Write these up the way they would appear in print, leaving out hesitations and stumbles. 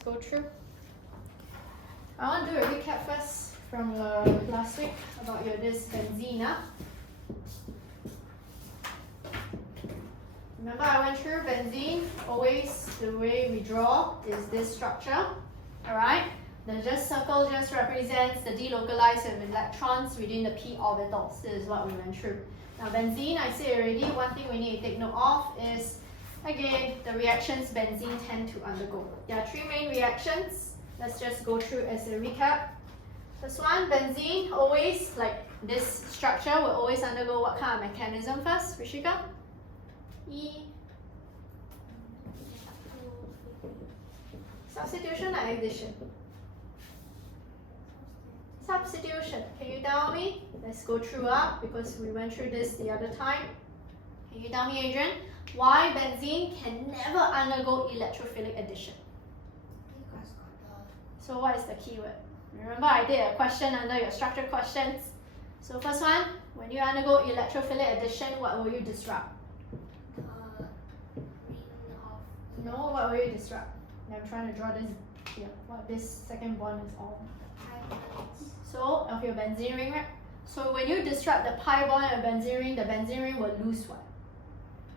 let's go through. I want to do a recap first from last week about this benzene. Remember I went through benzene, always the way we draw is this structure, alright? The circle just represents the delocalized electrons within the p orbitals. This is what we went through. Now benzene, I said already, one thing we need to take note of is, again, the reactions benzene tend to undergo. There are three main reactions. Let's just go through as a recap. First one, benzene, always, like this structure, will always undergo what kind of mechanism first, Rishika? Substitution or addition? Substitution. Can you tell me? Let's go through because we went through this the other time. Can you tell me, Adrian, why benzene can never undergo electrophilic addition? So what is the keyword? Remember I did a question under your structured questions. So first one, when you undergo electrophilic addition, what will you disrupt? No, what will you disrupt? I'm trying to draw this here. What this second bond is on. So of your benzene ring, right? So when you disrupt the pi bond of the benzene ring will lose what?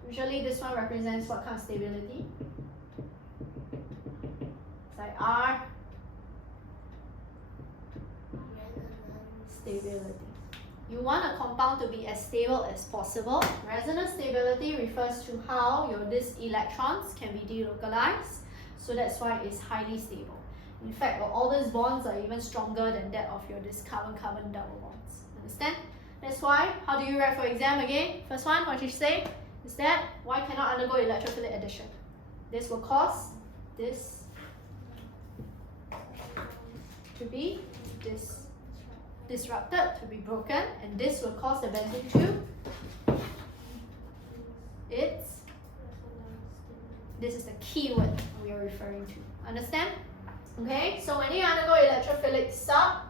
Usually this one represents what kind of stability? It's like R. Stability. You want a compound to be as stable as possible. Resonance stability refers to how these electrons can be delocalized. So that's why it's highly stable. In fact, all these bonds are even stronger than that of this carbon-carbon double bonds. Understand? That's why, how do you write for exam again? First one, what you say is that why cannot undergo electrophilic addition? This will cause this to be disrupted, to be broken, and this will cause the benzene to this is the keyword we are referring to. Understand? Okay, so when you undergo electrophilic sub,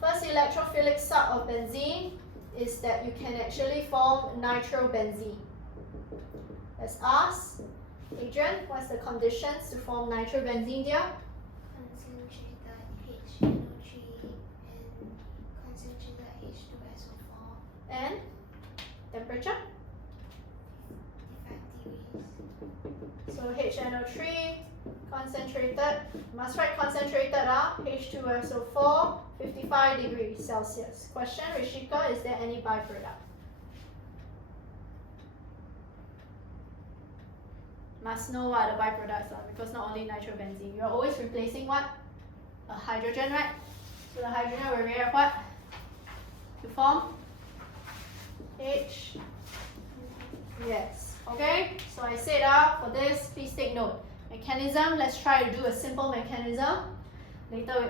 first electrophilic sub of benzene is that you can actually form nitrobenzene. Let's ask Adrian, what's the conditions to form nitrobenzene, dear? Concentrated HNO3 and concentrated H2SO4. And temperature? 55 degrees. So HNO3, concentrated, must write concentrated, H2SO4, 55 degrees Celsius. Question, Rishika, is there any byproduct? Must know what the byproducts are because not only nitrobenzene, you're always replacing what? A hydrogen, right? So the hydrogen will react what? To form H. Yes. Okay, so I said for this, please take note. Mechanism, let's try to do a simple mechanism. Later we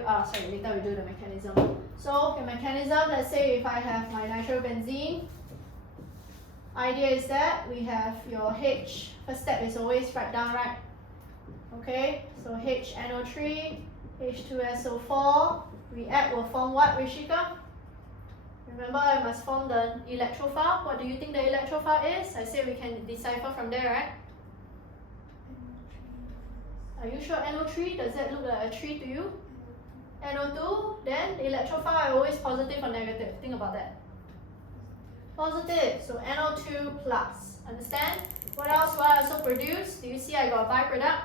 do the mechanism. So the mechanism, let's say if I have my nitrobenzene, idea is that we have your H, first step is always write down, right? Okay, so HNO3, H2SO4, react will form what, Rishika? Remember, I must form the electrophile. What do you think the electrophile is? I say we can decipher from there, right? Are you sure NO3? Does that look like a tree to you? NO2, then the electrophile are always positive or negative. Think about that. Positive, so NO2 plus. Understand? What else will I also produce? Do you see I got a byproduct?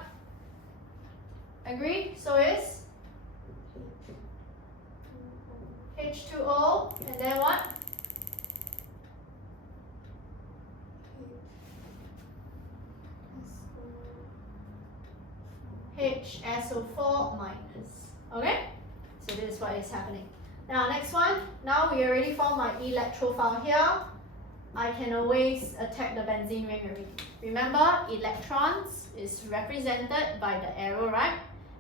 Agree? So it's H2O, and then what? HSO4 minus. Okay? So this is what is happening. Now next one. Now we already formed my electrophile here. I can always attack the benzene ring already. Remember, electrons is represented by the arrow, right?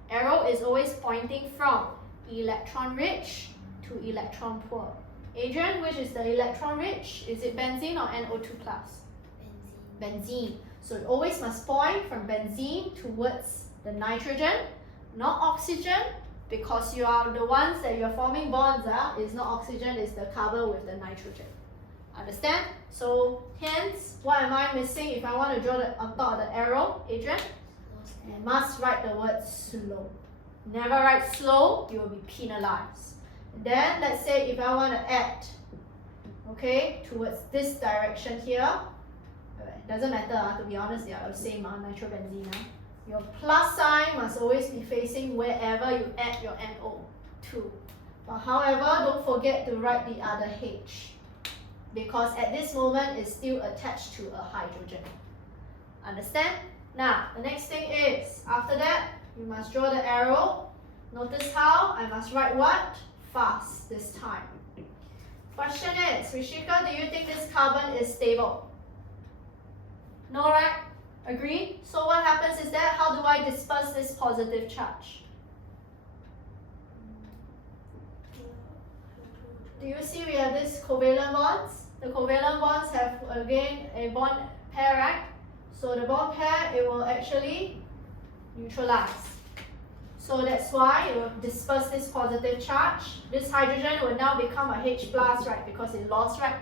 Arrow is always pointing from electron rich to electron poor. Adrian, which is the electron rich? Is it benzene or NO2 plus? Benzene. So it always must point from benzene towards the nitrogen, not oxygen, because you are the ones that you're forming bonds, is not oxygen, it's the carbon with the nitrogen. Understand? So hence, what am I missing if I want to draw on top of the arrow, Adrian? You must write the word slow. Never write slow, you will be penalized. Then let's say if I want to add, okay, towards this direction here, doesn't matter, to be honest, they are the same, nitrobenzene. Your plus sign must always be facing wherever you add your NO2. But however, don't forget to write the other H, because at this moment it's still attached to a hydrogen. Understand? Now, the next thing is, after that, you must draw the arrow. Notice how I must write what? Fast this time. Question is, Rishika, do you think this carbon is stable? No, right? Agree? So what happens is that, how do I disperse this positive charge? Do you see we have this covalent bonds? The covalent bonds have again a bond pair, right? So the bond pair, it will actually neutralize. So that's why it will disperse this positive charge. This hydrogen will now become a H plus, right? Because it lost, right?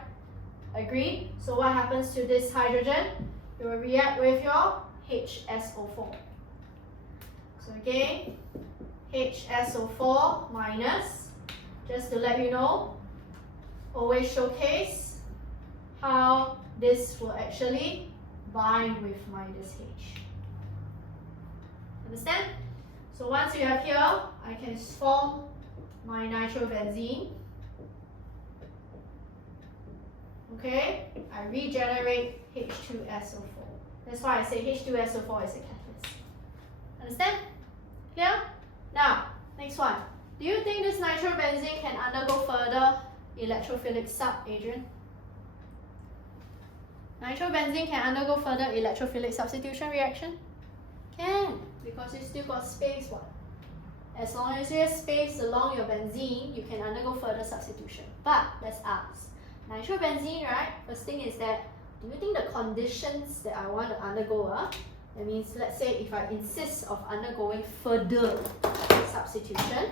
Agree? So what happens to this hydrogen? It will react with your HSO4. So again, HSO4 minus, just to let you know, always showcase how this will actually bind with minus H. Understand? So once you have here, I can form my nitrobenzene. Okay, I regenerate H2SO4. That's why I say H2SO4 is a catalyst. Understand? Clear? Now, next one. Do you think this nitrobenzene can undergo further electrophilic sub, Adrian? Nitrobenzene can undergo further electrophilic substitution reaction? Can, because you still got space one. As long as you have space along your benzene, you can undergo further substitution. But let's ask, nitrobenzene, right? First thing is that, do you think the conditions that I want to undergo, that means, let's say if I insist of undergoing further substitution,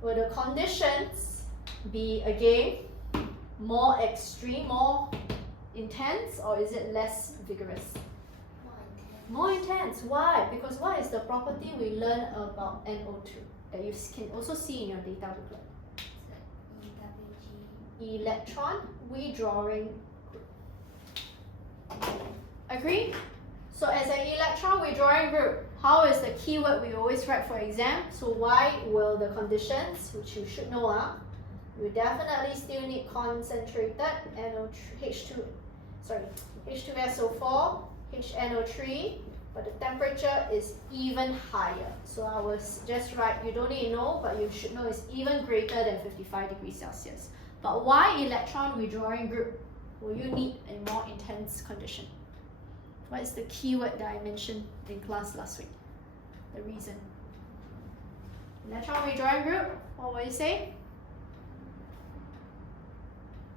will the conditions be again more extreme, more intense, or is it less vigorous? More intense. Why? Because what is the property we learn about NO2 that you can also see in your data booklet? Electron withdrawing group. Agree? So as an electron withdrawing group, how is the keyword we always write for exam? So why will the conditions, which you should know, you definitely still need concentrated H2SO4, HNO3, but the temperature is even higher. So I will just write, you don't need to know, but you should know it's even greater than 55 degrees Celsius. But why electron withdrawing group will you need a more intense condition? What is the keyword that I mentioned in class last week? The reason. Electron withdrawing group, what will you say?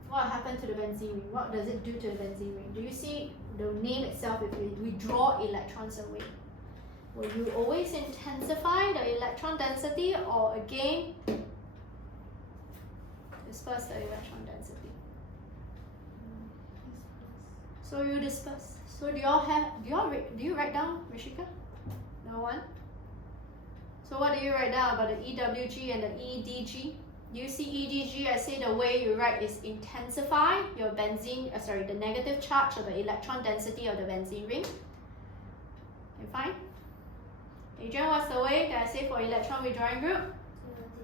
What happened to the benzene ring? What does it do to the benzene ring? Do you see the name itself? If you withdraw electrons away, will you always intensify the electron density, or again disperse the electron density? So you disperse. So do you write down, Rishika? No one? So what do you write down about the EWG and the EDG? Do you see EDG? I say the way you write is intensify your benzene, the negative charge or the electron density of the benzene ring. Okay, fine. Adrian, what's the way that I say for electron withdrawing group?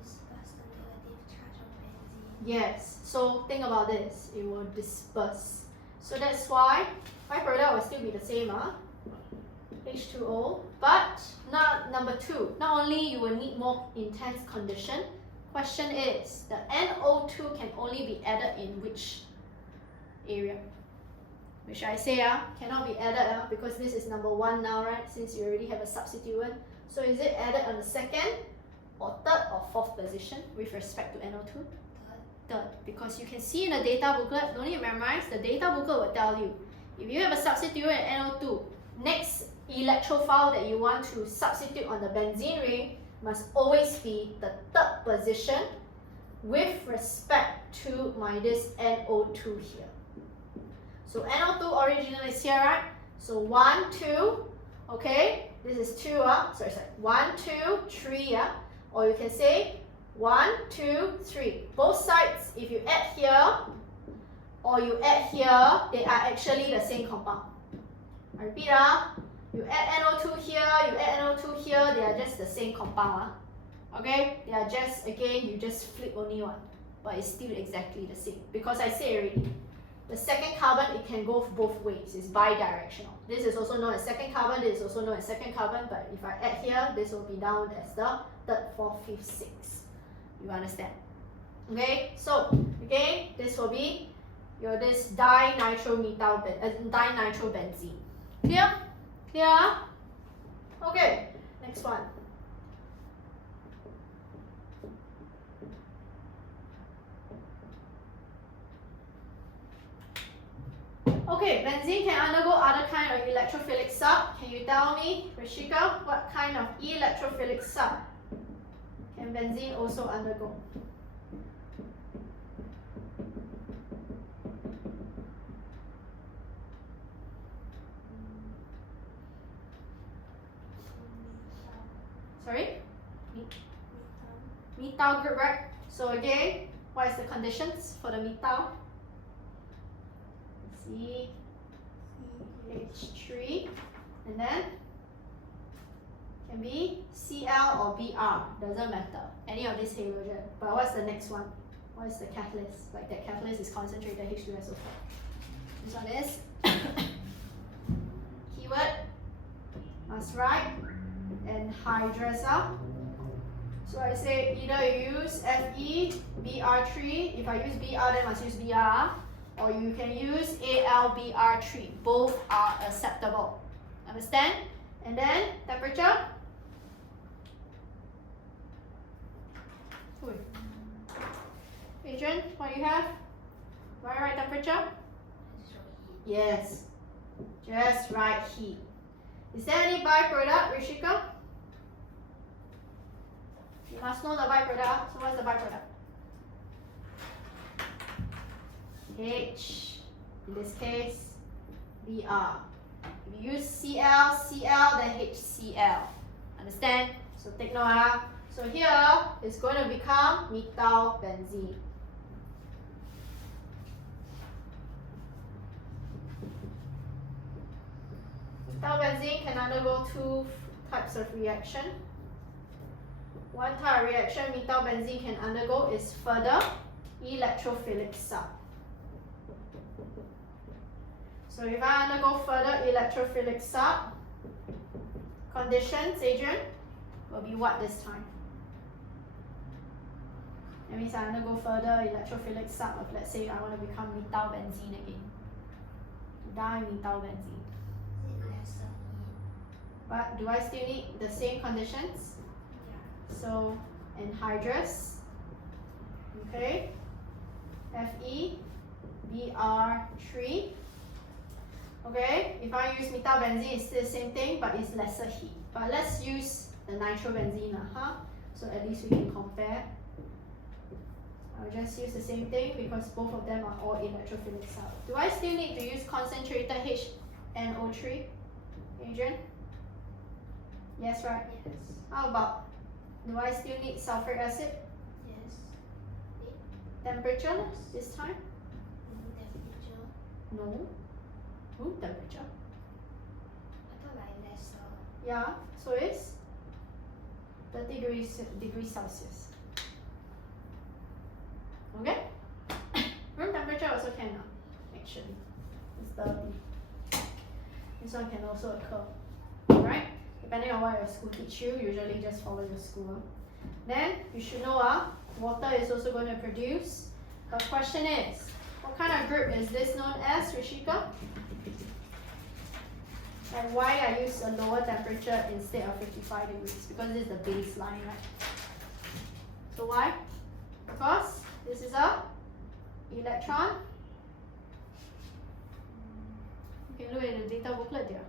Disperse the negative charge of benzene. Yes. So think about this. It will disperse. So that's why my product will still be the same, H2O. But not number two. Not only you will need more intense condition. Question is, the NO2 can only be added in which area? Which I say cannot be added because this is number one now, right? Since you already have a substituent. So is it added on the second or third or fourth position with respect to NO2? Third. Because you can see in the data booklet, don't need to memorize, the data booklet will tell you. If you have a substituent NO2, next electrophile that you want to substitute on the benzene ring must always be the third position with respect to this NO2 here. So NO2 originally is here, right? So 1, 2, okay? This is 2, sorry. 1, 2, 3, or you can say 1, 2, 3. Both sides, if you add here or you add here, they are actually the same compound. I repeat, you add NO2 here, you add NO2 here, they are just the same compound. Okay? They are just, again, you just flip only one, but it's still exactly the same. Because I said already, the second carbon, it can go both ways. It's bidirectional. This is also known as second carbon, this is also known as second carbon, but if I add here, this will be down as the third, fourth, fifth, sixth. You understand? Okay, so again, this will be your this dinitrobenzene. Clear? Clear? Okay, next one. Okay, benzene can undergo other kind of electrophilic sub. Can you tell me, Rishika, what kind of electrophilic sub can benzene also undergo? Sorry? Methyl group, right? So again, what is the conditions for the methyl? CH3, and then can be Cl or Br, doesn't matter. Any of this halogen. But what's the next one? What is the catalyst? Like that catalyst is concentrated H2SO4. This one is keyword must write anhydrous. So I say either you use FeBr3. If I use Br, then I must use Br. Or you can use AlBr3. Both are acceptable. Understand? And then temperature. Adrian, what do you have? Do I write temperature? Yes. Just write heat. Is there any byproduct, Rishika? You must know the byproduct. So what's the byproduct? H, in this case, Br. If you use Cl, then HCl. Understand? So take note. So here it's going to become methyl benzene. Methyl benzene can undergo two types of reaction. One type of reaction methyl benzene can undergo is further electrophilic sub. So if I undergo further electrophilic sub, conditions, Adrian, will be what this time? That means I undergo further electrophilic sub of, let's say I want to become methyl benzene again. Dimethyl benzene. But do I still need the same conditions? Yeah. So anhydrous, okay, FeBr3. Okay, if I use methyl benzene, it's still the same thing, but it's lesser heat. But let's use the nitrobenzene, so at least we can compare. I'll just use the same thing because both of them are all electrophilic sub. Do I still need to use concentrated HNO3, Adrian? Yes, right? Yes. How about, do I still need sulfuric acid? Yes. Temperature this time? Temperature. No. Room temperature. I thought like lesser. Yeah, so it's 30 degrees Celsius. Okay? Room temperature also can actually. It's 30. This one can also occur. Alright? Depending on what your school teach you, usually just follow your school. Then you should know water is also going to produce. The question is, what kind of group is this known as, Rishika? And why I use a lower temperature instead of 55 degrees? Because this is the baseline, right? So why? Because this is a electron. You can look at the data booklet there.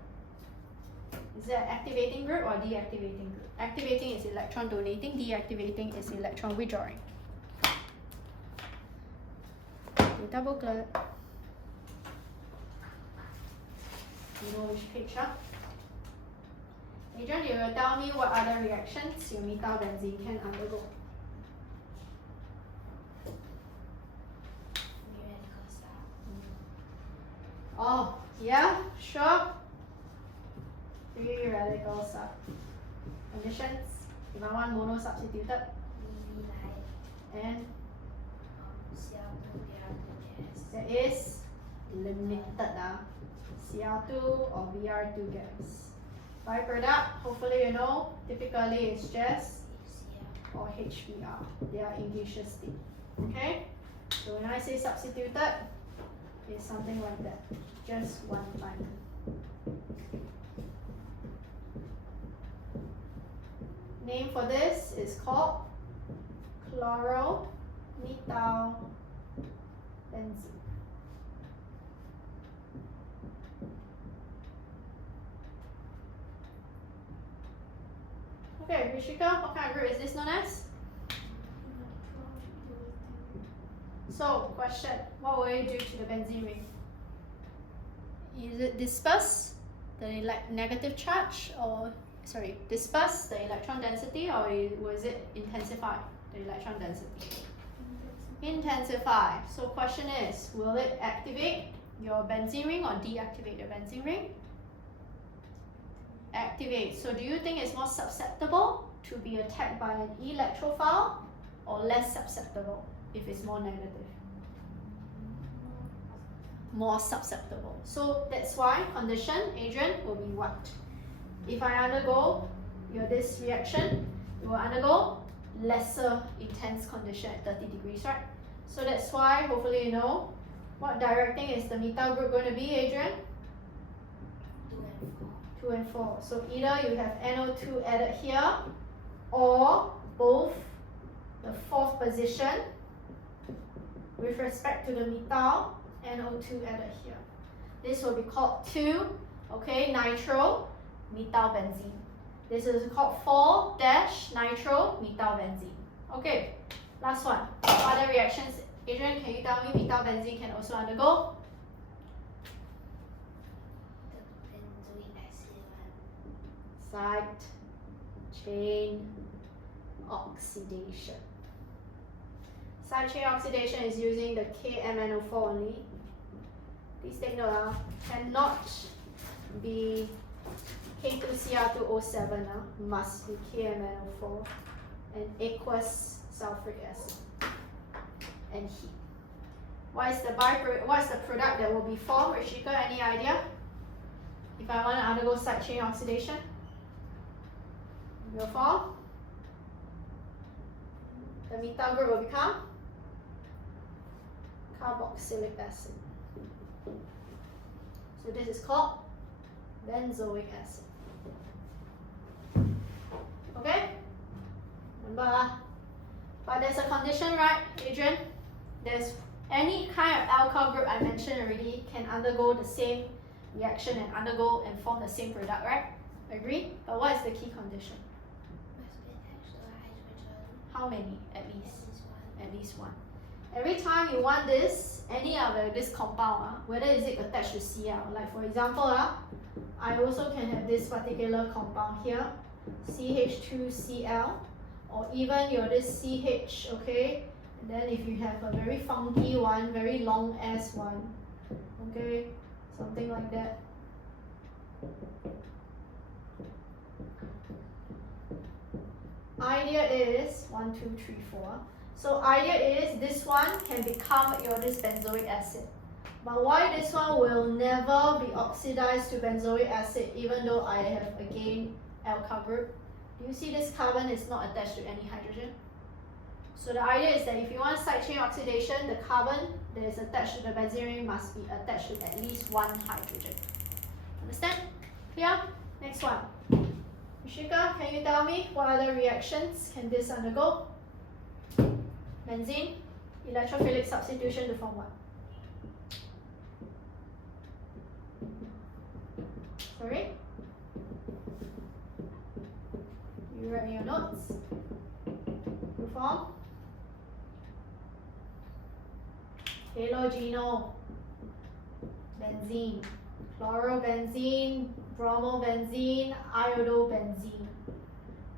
Is it an activating group or deactivating group? Activating is electron donating, deactivating is electron withdrawing. Data booklet. You know which page, huh? Adrian, you will tell me what other reactions your methyl benzene can undergo. Free radical start. Oh, yeah, sure. Free radical sub. Conditions. If I want mono substituted. EV light. And CO2 BR2 gas. there is limited Cl2 or Br2 gas. Byproduct, hopefully you know, typically it's just HCl. or HBr. They are in gaseous state. Okay? So when I say substituted, it's something like that. Just one time. Name for this is called chloromethylbenzene. Okay, Rishika, what kind of group is this known as? So, question, what will you do to the benzene ring? Is it disperse the negative charge, or disperse the electron density, or was it intensify the electron density? Intensify. So question is, will it activate your benzene ring or deactivate the benzene ring? Activate. So do you think it's more susceptible to be attacked by an electrophile or less susceptible if it's more negative? More susceptible. So that's why condition, Adrian, will be what? If I undergo this reaction, it will undergo lesser intense condition at 30 degrees, right? So that's why, hopefully you know, what directing is the methyl group going to be, Adrian? 2 and 4. So either you have NO2 added here, or both the fourth position with respect to the methyl, NO2 added here. This will be called 2, okay, nitro methyl benzene. This is called 4-nitro methyl benzene. Okay, last one. Other reactions. Adrian, can you tell me methyl benzene can also undergo? The benzoic acid one. Side chain oxidation. Side chain oxidation is using the KMNO4 only. Please take note, cannot be K2Cr2O7, must be KMNO4 and aqueous sulfuric acid and heat. What's the product that will be formed? Rishika, any idea? If I want to undergo side chain oxidation, it will form. The methyl group will become carboxylic acid. So this is called benzoic acid. Okay? Remember, but there's a condition, right, Adrian? There's any kind of alkyl group I mentioned already can undergo the same reaction and undergo and form the same product, right? Agree? But what is the key condition? Must be attached to a hydrogen. How many at least? At least one. At least one. Every time you want this, any of this compound, whether is it attached to Cl, like for example, I also can have this particular compound here, CH2Cl, or even this CH, okay? And then if you have a very funky one, very long S one, okay, something like that. Idea is 1, 2, 3, 4. So idea is this one can become this benzoic acid. But why this one will never be oxidized to benzoic acid even though I have again alkyl group? Do you see this carbon is not attached to any hydrogen? So the idea is that if you want side chain oxidation, the carbon that is attached to the benzene ring must be attached to at least one hydrogen. Understand? Clear? Next one. Rishika, can you tell me what other reactions can this undergo? Benzene, electrophilic substitution to form what? Sorry? You write in your notes. To form halogenoal benzene. chlorobenzene, bromobenzene, iodobenzene.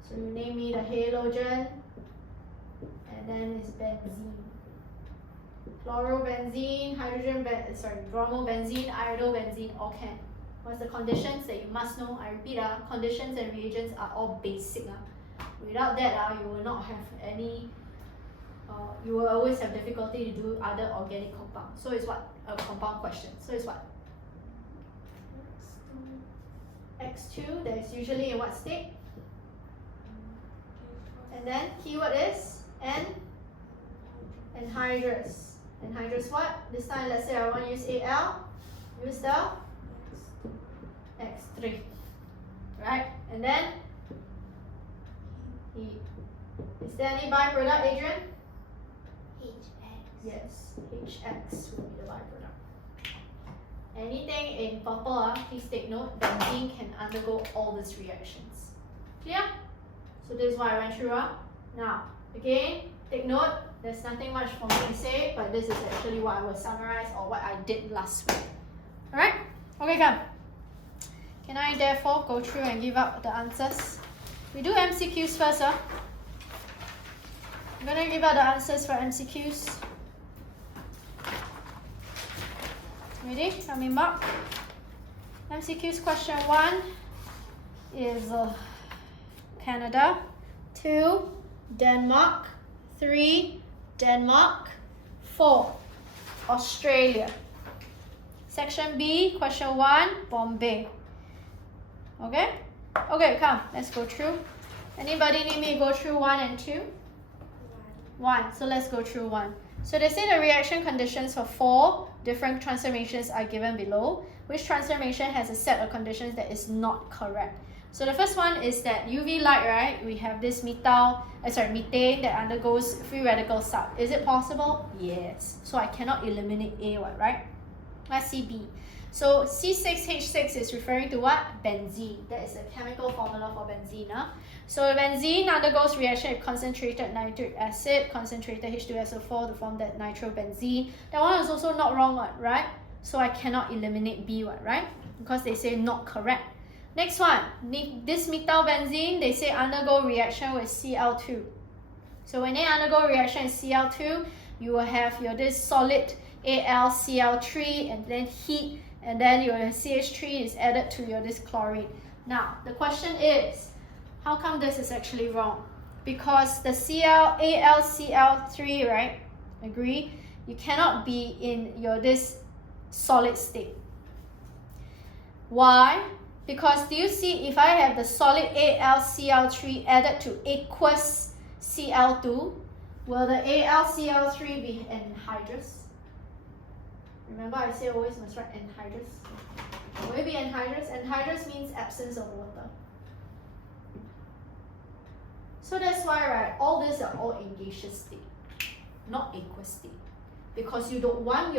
So you name me the halogen, and then it's benzene. Chlorobenzene, bromobenzene, iodobenzene, alkane. What's the conditions that you must know? I repeat, conditions and reagents are all basic. Without that, you will not have any, you will always have difficulty to do other organic compounds. So it's what? A compound question. So it's what? X2, that is usually in what state? And then keyword is anhydrous. Anhydrous what? This time let's say I want to use Al, use the X3. Right? And then is there any byproduct, Adrian? HX. Yes, HX will be the byproduct. Anything in purple, please take note, benzene can undergo all these reactions. Clear? So this is what I went through. Now, again, take note, there's nothing much for me to say, but this is actually what I will summarize or what I did last week. Alright? Okay, come. Can I therefore go through and give out the answers? We do MCQs first. I'm going to give out the answers for MCQs. Ready? Let me mark. MCQs question 1 is Canada, 2 Denmark, 3 Denmark, 4 Australia. Section B, question 1, Bombay. Okay? Okay, come, let's go through. Anybody need me to go through 1 and 2? 1. So let's go through 1. So they say the reaction conditions for 4 different transformations are given below. Which transformation has a set of conditions that is not correct? So the first one is that UV light, right? We have this methane that undergoes free radical sub. Is it possible? Yes. So I cannot eliminate A, right? Let's see B. So C6H6 is referring to what? Benzene. That is a chemical formula for benzene. So benzene undergoes reaction with concentrated nitric acid, concentrated H2SO4 to form that nitrobenzene. That one is also not wrong, right? So I cannot eliminate B, right? Because they say not correct. Next one, this methylbenzene, they say undergo reaction with Cl2. So when they undergo reaction with Cl2, you will have this solid AlCl3 and then heat, and then your CH3 is added to this chlorine. Now, the question is, how come this is actually wrong? Because the AlCl3, right? Agree? You cannot be in this solid state. Why? Because do you see, if I have the solid AlCl3 added to aqueous Cl2, will the AlCl3 be anhydrous? Remember I say always must write anhydrous. Will it be anhydrous? Anhydrous means absence of water. So that's why, right, all these are all in gaseous state, not aqueous state. Because you don't want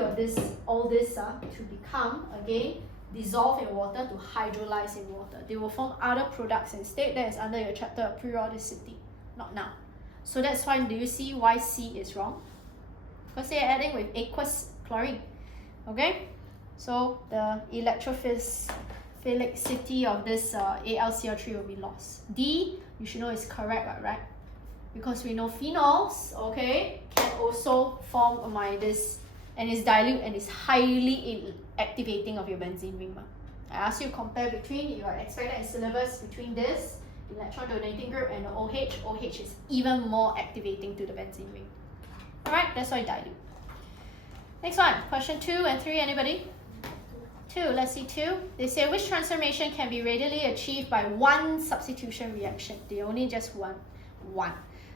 all this to become, again, dissolve in water to hydrolyze in water. They will form other products instead. That is under your chapter of periodicity, not now. So that's why, do you see why C is wrong? Because they are adding with aqueous chlorine. Okay? So the electrophilicity of this AlCl3 will be lost. D, you should know is correct, right? Because we know phenols, okay, can also form this, and is dilute and is highly activating of your benzene ring. I asked you to compare between, you are expected in syllabus between this electron donating group and the OH. OH is even more activating to the benzene ring. Alright, that's why dilute. Next one, question 2 and 3, anybody? 2, let's see 2. They say which transformation can be readily achieved by one substitution reaction? They only just one.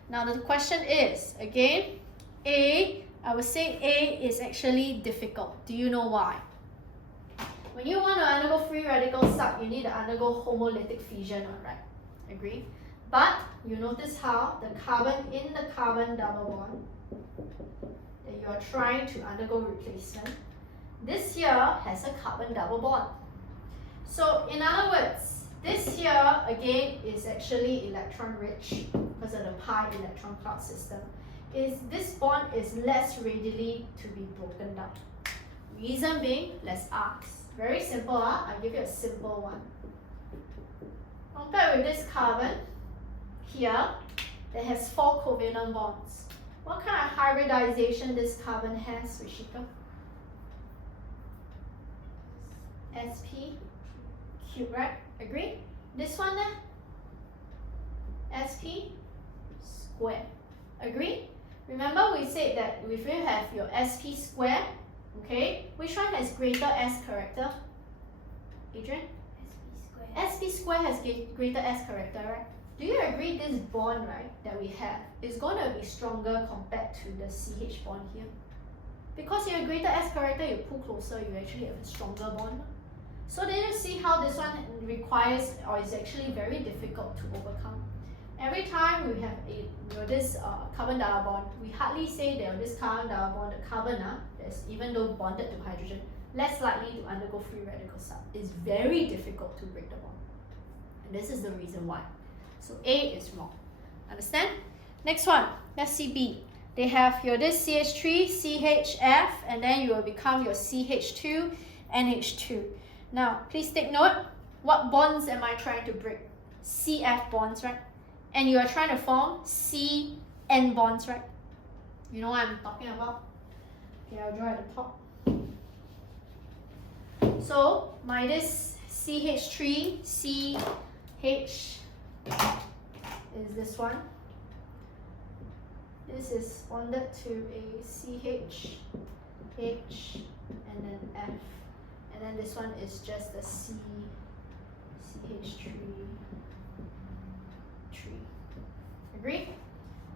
Now the question is, again, A, I would say A is actually difficult. Do you know why? When you want to undergo free radical sub, you need to undergo homolytic fission, right? Agree? But you notice how the carbon in the carbon double bond that you are trying to undergo replacement, this here has a carbon double bond. So in other words, this here again is actually electron rich because of the pi electron cloud system. This bond is less readily to be broken down. Reason being, less arcs. Very simple, huh? I'll give you a simple one. Compared with this carbon here that has 4 covalent bonds. What kind of hybridization this carbon has, Rishika? sp cube, right? Agree? This one then? sp square. Agree? Remember we said that if you have your sp square, okay, which one has greater s character? Adrian? sp square has greater s character, right? Do you agree this bond, right, that we have is going to be stronger compared to the CH bond here? Because you have greater s character, you pull closer, you actually have a stronger bond. So then you see how this one requires or is actually very difficult to overcome. Every time we have this carbon double bond, we hardly say that this carbon double bond, the carbon, that's even though bonded to hydrogen, less likely to undergo free radical sub. It's very difficult to break the bond. And this is the reason why. So A is wrong. Understand? Next one, let's see B. They have your this CH3, CHF, and then you will become your CH2, NH2. Now, please take note, what bonds am I trying to break? CF bonds, right? And you are trying to form CN bonds, right? You know what I'm talking about? Okay, I'll draw at the top. So, my this CH3, CH is this one. This is bonded to a CH, H, and then F. And then this one is just a CH3, tree. Agree?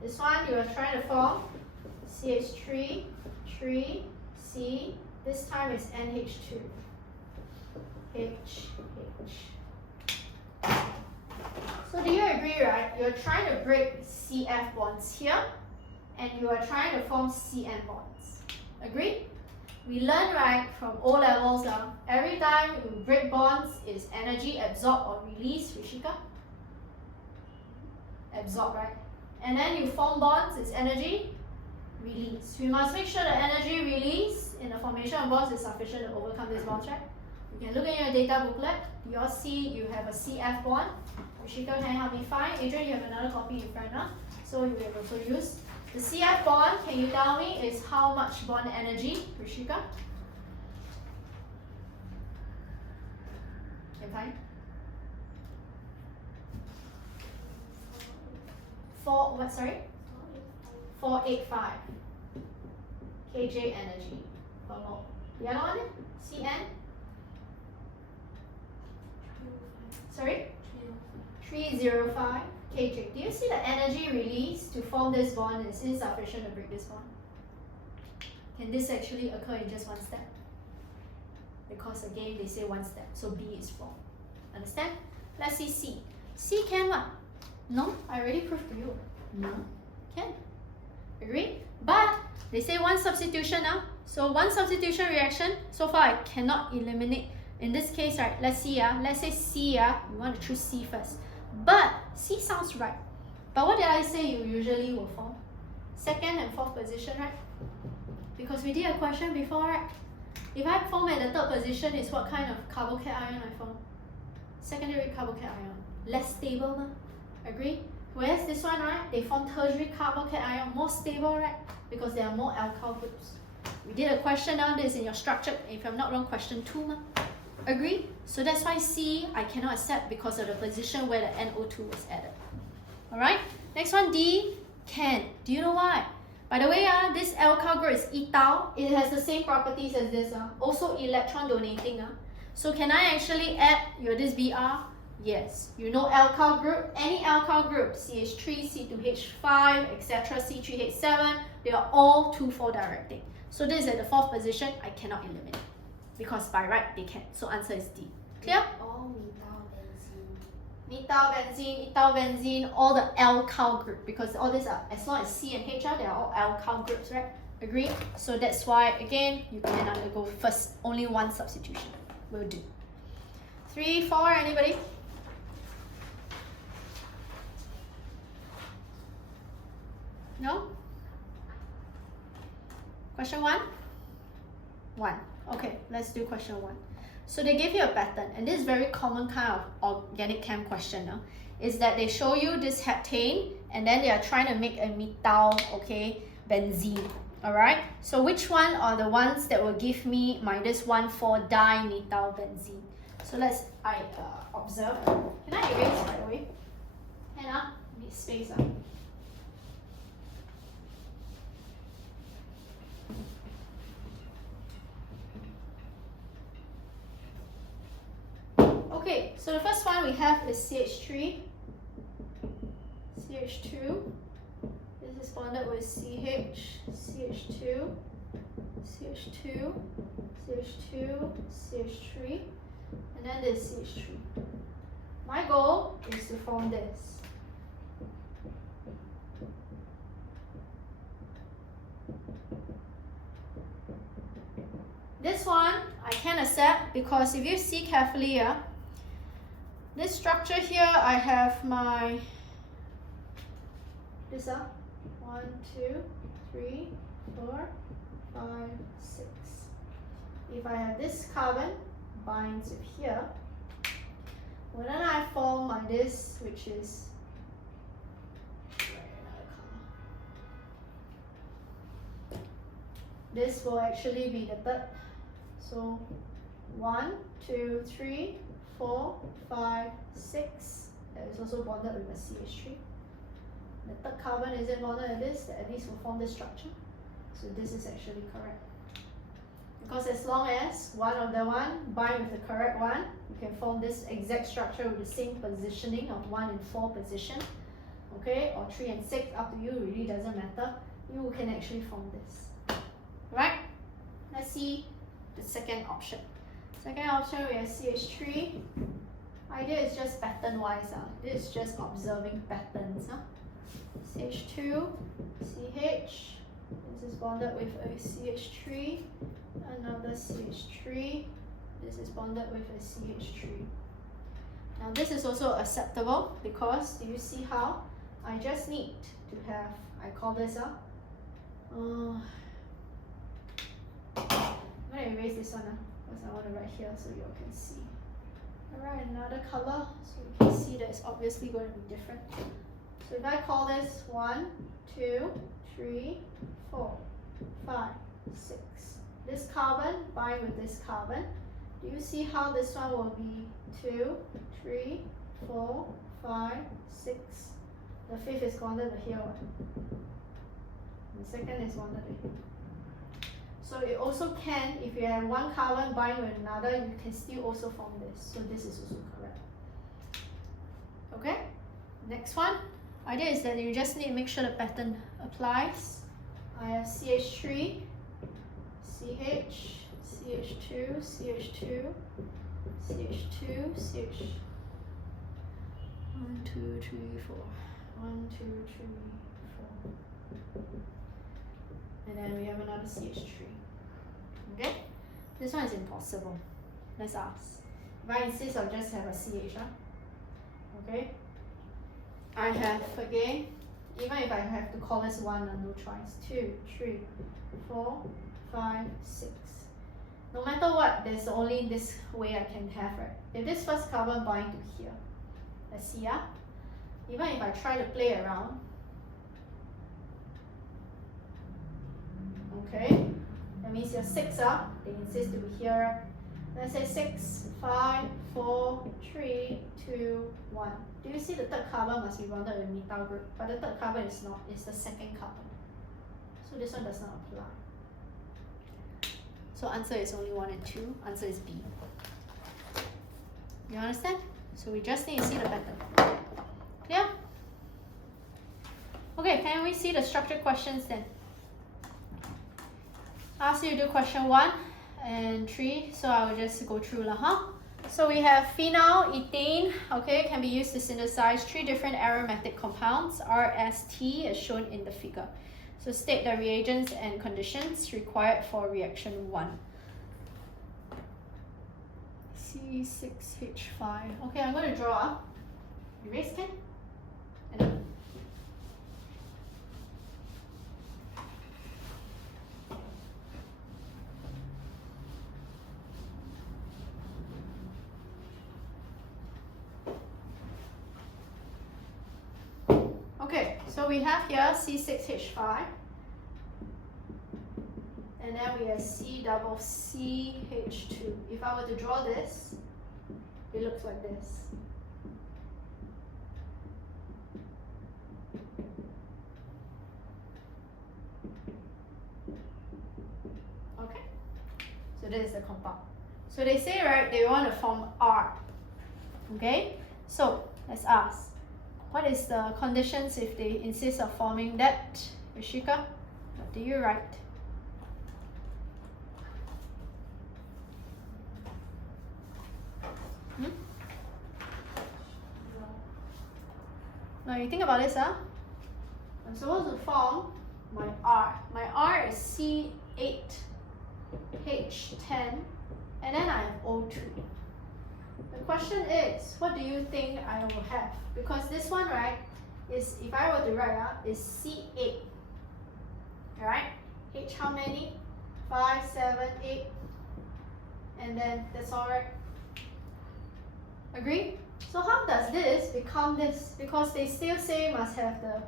This one you are trying to form CH3, tree, C. This time is NH2. H. So do you agree, right? You're trying to break CF bonds here, and you are trying to form CN bonds. Agree? We learn, right, from O levels, every time you break bonds is energy absorbed or released, Rishika? Absorbed, right? And then you form bonds, is energy released. We must make sure the energy release in the formation of bonds is sufficient to overcome these bonds, right? You can look in your data booklet. You all see you have a CF bond. Rishika can help me find. Adrian, you have another copy in front, so you will also use. The CF bond, can you tell me, is how much bond energy, Rishika? Can find? 485 kJ energy per mole. The other one, CN? Sorry? 305 kJ. Do you see the energy released to form this bond is insufficient to break this bond? Can this actually occur in just one step? Because again, they say one step, so B is wrong. Understand? Let's see C. C can what? No, I already proved to you. No, can. Agree? But they say one substitution now. So one substitution reaction, so far I cannot eliminate. In this case, right, let's see, let's say C, you want to choose C first. But C sounds right. But what did I say you usually will form? Second and fourth position, right? Because we did a question before, right? If I form at the third position, is what kind of carbocation ion I form? Secondary carbocation ion. Less stable, ma? Agree? Whereas this one, right, they form tertiary carbocation ion, more stable, right? Because there are more alkyl groups. We did a question on this in your structure, if I'm not wrong, question 2, ma? Agree? So that's why C I cannot accept because of the position where the NO2 was added. Alright? Next one, D, can. Do you know why? By the way, this alkyl group is ethyl. It has the same properties as this. Also electron donating. So can I actually add your this Br? Yes. You know alkyl group, any alkyl group, CH3, C2H5, etc., C3H7, they are all 2,4 directing. So this is at the fourth position, I cannot eliminate. Because by right, they can. So answer is D. Clear? All methyl benzene. Methyl benzene, ethyl benzene, all the alkyl group. Because all these are, as long as C and H are, they are all alkyl groups, right? Agree? So that's why, again, you can undergo first, only one substitution. Will do. 3, 4, anybody? No? Question 1? 1. Okay, let's do question 1. So they give you a pattern, and this is very common kind of organic chem question, is that they show you this heptane, and then they are trying to make a methyl, okay, benzene. Alright, so which one are the ones that will give me -1 for dimethylbenzene? So let's observe. Can I erase right away? Hannah, need space. Okay, so the first one we have is CH3, CH2. This is bonded with CH, CH2, CH2, CH2, CH3, and then this CH3. My goal is to form this. This one I can accept because if you see carefully, this structure here, I have my this 1, 2, 3, 4, 5, 6. If I have this carbon binds with here, well, then I form my this, which is another color. This will actually be the third. So 1, 2, 3, 4, 5, 6. That is also bonded with a CH3. The third carbon isn't bonded with this, that at least will form this structure. So this is actually correct. Because as long as one of the one bind with the correct one, you can form this exact structure with the same positioning of 1 and 4 position. Okay, or 3 and 6, up to you, it really doesn't matter. You can actually form this. Right? Let's see the second option. Second option, we have CH3. Idea is just pattern wise. This is just observing patterns. CH2, CH. This is bonded with a CH3. Another CH3. This is bonded with a CH3. Now this is also acceptable because do you see how I just need to have, I call this I'm going to erase this one because I want to write here so you all can see. Alright, another color so you can see that it's obviously going to be different. So if I call this 1, 2, 3, 4, 5, 6. This carbon bind with this carbon. Do you see how this one will be 2, 3, 4, 5, 6. The fifth is bonded to here. The second is bonded to here. So it also can, if you have one carbon bind with another, you can still also form this. So this is also correct. Okay, next one. Idea is that you just need to make sure the pattern applies. I have CH3, CH, CH2, CH2, CH2, CH. 1, 2, 3, 4. 1, 2, 3, 4. And then we have another CH3. Okay? This one is impossible. Let's ask. If I insist on just have a CH, okay? I have again, even if I have to call this one, no choice. 2, 3, 4, 5, 6. No matter what, there's only this way I can have, right? If this first carbon bind to here, let's see, even if I try to play around, okay, that means your 6 they insist to be here. Let's say 6, 5, 4, 3, 2, 1. Do you see the third carbon must be bonded with methyl group, but the third carbon is not, it's the second carbon. So this one does not apply. So answer is only 1 and 2. Answer is B. You understand? So we just need to see the pattern. Clear? Okay, can we see the structured questions then? Ask you to do question 1 and 3, so I will just go through So we have phenyl, ethane, okay, can be used to synthesize 3 different aromatic compounds, RST, as shown in the figure. So state the reagents and conditions required for reaction 1. C6H5. Okay, I'm going to draw erase pen. And So we have here C6H5. And then we have C double CH2. If I were to draw this, it looks like this. Okay, so this is the compound. So they say, right, they want to form R. Okay, so let's ask, what is the conditions if they insist of forming that? Rishika, what do you write? Now you think about this, huh? I'm supposed to form my R. My R is C8H10, and then I have O2. The question is, what do you think I will have? Because this one, right, is, if I were to write, is C8. Alright? H how many? 5, 7, 8. And then that's all right. Agree? So how does this become this? Because they still say must have the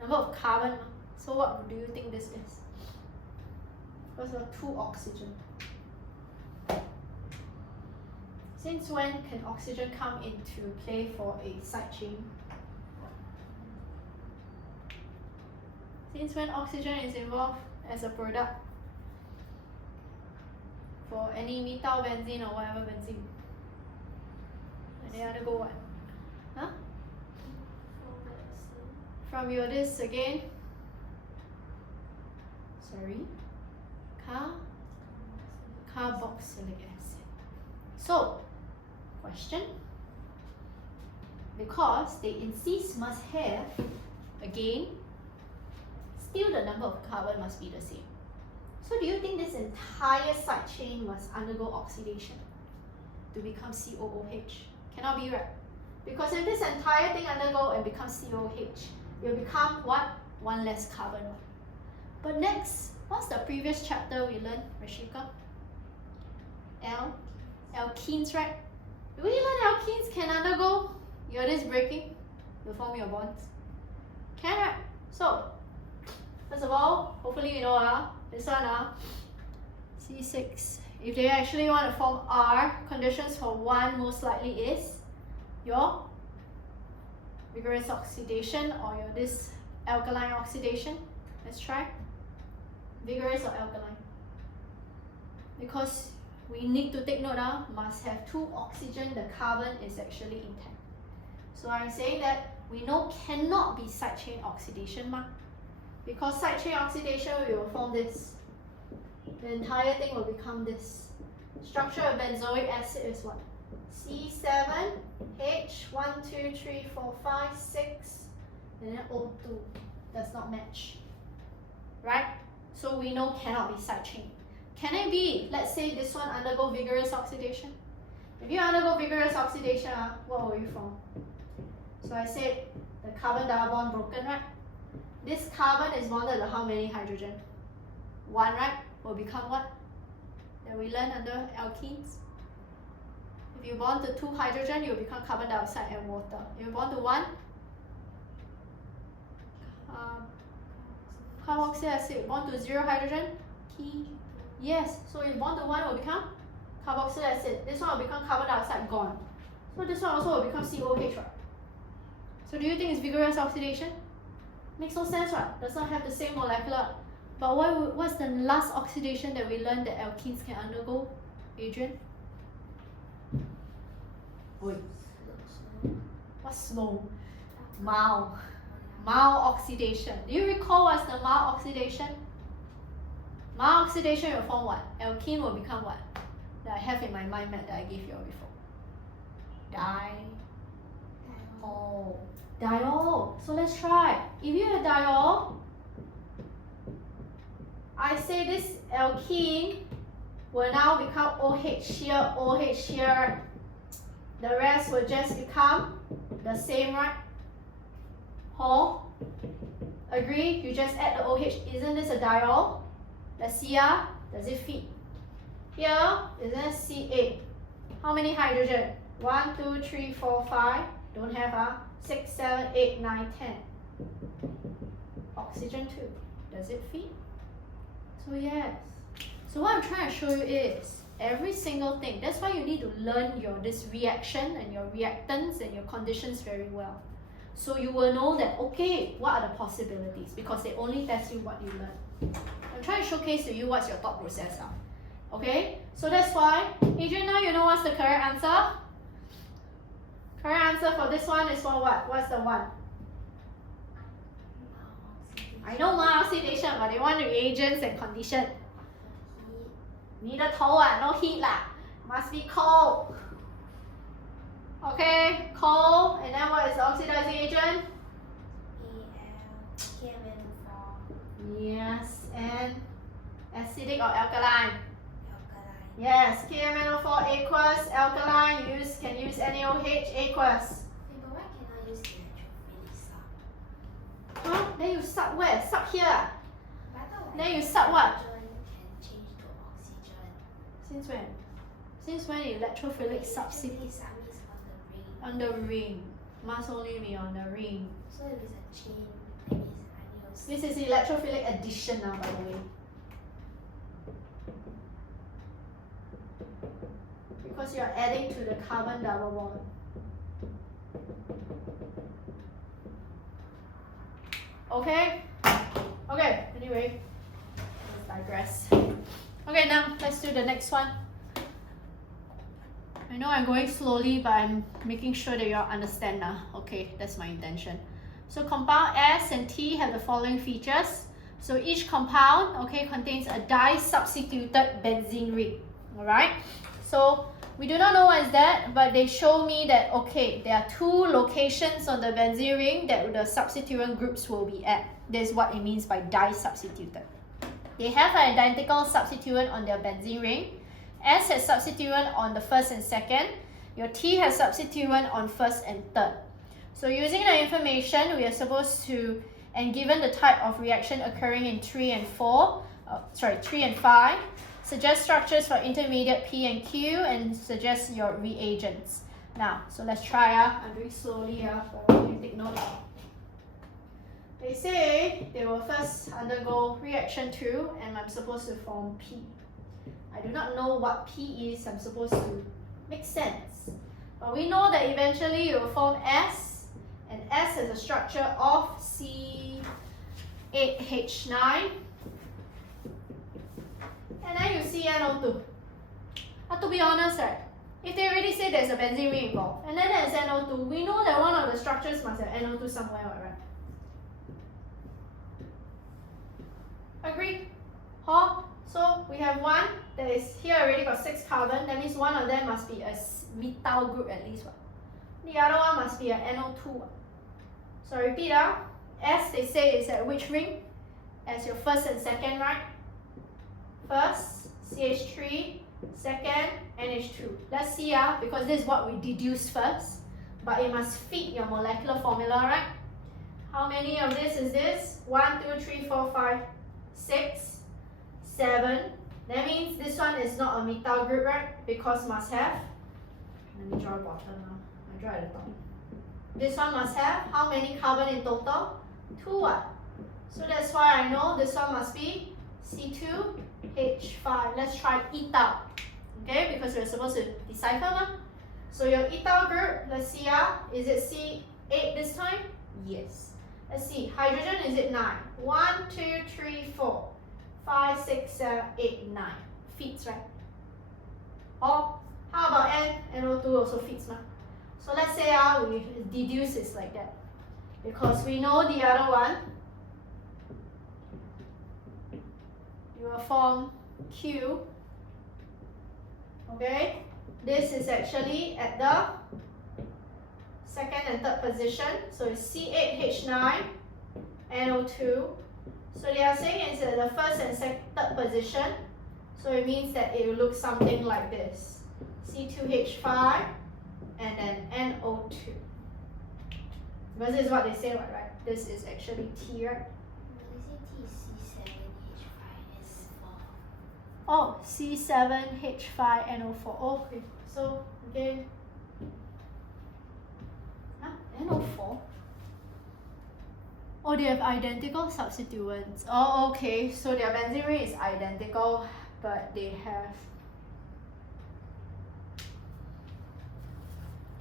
number of carbon. So what do you think this is? Because of 2 oxygen. Since when can oxygen come into play for a side chain? Since when oxygen is involved as a product for any methyl benzene or whatever benzene? Any other go what? Huh? From your this again? Sorry? Carboxylic acid. So, question. Because they insist must have, again, still the number of carbon must be the same. So do you think this entire side chain must undergo oxidation to become COOH? Cannot be, right? Because if this entire thing undergo and becomes COH, it will become what? One less carbon. But next, what's the previous chapter we learned, Rashika? Alkenes, right? Do we learn alkenes can undergo your this breaking to form your bonds? Can, right? So, first of all, hopefully you know this one, C6. If they actually want to form R, conditions for 1 most likely is your vigorous oxidation or your this alkaline oxidation. Let's try. Vigorous or alkaline? Because we need to take note must have 2 oxygen, the carbon is actually intact. So I'm saying that we know cannot be side chain oxidation, because side chain oxidation we will form this. The entire thing will become this. Structure of benzoic acid is what? C7H 1, 2, 3, 4, 5, 6, and then O2 does not match. Right? So we know cannot be side chain. Can it be, let's say this one undergo vigorous oxidation? If you undergo vigorous oxidation, what will you form? So I said the carbon double bond broken, right? This carbon is bonded to how many hydrogen? 1, right? Will become what? That we learned under alkenes. If you bond to 2 hydrogen, you will become carbon dioxide and water. If you bond to 1, carboxylic acid, bond to 0 hydrogen, yes. So if bond to 1 will become carboxylic acid. This one will become carbon dioxide, gone. So this one also will become COH, right? So do you think it's vigorous oxidation? Makes no sense, right? Does not have the same molecular. But what's the last oxidation that we learned that alkenes can undergo, Adrian? Wait. What's slow? Mild. Mild oxidation. Do you recall what's the mild oxidation? Mild oxidation will form what? Alkene will become what? That I have in my mind map that I gave you all before. Diol. So let's try. If you have diol, I say this alkene will now become OH here, OH here. The rest will just become the same, right? Whole. Agree? You just add the OH. Isn't this a diol? Let's see, does it fit? Here, isn't it C8? How many hydrogen? 1, 2, 3, 4, 5. Don't have, 6, 7, 8, 9, 10. Oxygen too. Does it feed? So yes. So what I'm trying to show you is every single thing. That's why you need to learn this reaction and your reactants and your conditions very well. So you will know that, okay, what are the possibilities? Because they only test you what you learn. I'm trying to showcase to you what's your thought process now. Okay? So that's why, Adrian, now you know what's the correct answer? Correct answer for this one is for what? What's the one? I know oxidation, but they want reagents and condition. 你的头啊 no heat 啦 must be cold. Okay, cold, and then what is the oxidizing agent? KMNO4. Yes, and acidic or alkaline? Alkaline. Yes, KMNO4 aqueous, alkaline, can use NaOH aqueous. But why cannot use electrophilic sub? Huh? Then you suck where? Suck here. But I thought Then you suck what? hydrogen can change to oxygen. Since when? Since when electrophilic substitute? Electrophilic sub is on the ring. On the ring. Must only be on the ring. So if it's a chain, that means I need to This is electrophilic addition now, by the way. Because you're adding to the carbon double bond. Okay? Okay, anyway, let's digress. Okay, now let's do the next one. I know I'm going slowly, but I'm making sure that you all understand now. Okay, that's my intention. So compound S and T have the following features. So each compound, okay, contains a di-substituted benzene ring. Alright? So we do not know what is that, but they show me that, okay, there are two locations on the benzene ring that the substituent groups will be at. This is what it means by di-substituted. They have an identical substituent on their benzene ring. S has substituent on the first and second. Your T has substituent on first and third. So using the information, we are supposed to, and given the type of reaction occurring in 3 and 5, suggest structures for intermediate P and Q and suggest your reagents. Now, so let's try. I'm doing slowly, but you can take note. They say they will first undergo reaction 2, and I'm supposed to form P. I do not know what P is. I'm supposed to make sense. But we know that eventually you will form S, and S has a structure of C8H9. And then you see NO2. To be honest, right, if they already say there's a benzene ring involved, and then there's NO2, we know that one of the structures must have NO2 somewhere, right? Agree? Huh? So we have one that is here already got 6 carbon. That means one of them must be a methyl group at least. The other one must be a NO2. So repeat. S they say is at which ring? As your first and second, right? First, CH3. Second, NH2. Let's see, because this is what we deduced first. But it must fit your molecular formula, right? How many of this is this? 1, 2, 3, 4, 5, 6, 7. That means this one is not a methyl group, right? Because must have. Let me draw a bottom now. I draw at the top. This one must have how many carbon in total? 2. So that's why I know this one must be C2H5. Let's try ethyl. Okay, because we're supposed to decipher. So your ethyl group, let's see, is it C8 this time? Yes. Let's see, hydrogen is it 9? 1, 2, 3, 4, 5, 6, 7, 8, 9. Fits, right? Or how about N? NO2 also fits, man. So let's say we deduce it's like that. Because we know the other one, you will form Q. Okay? This is actually at the second and third position. So it's C8H9, NO2. So they are saying it's at the first and third position. So it means that it will look something like this. C2H5 and then NO2. Because this is what they say, right? This is actually T, right? Oh, C7H5NO4. Okay, so again, NO4. Oh, they have identical substituents. Oh, okay. So their benzene ring is identical, but they have...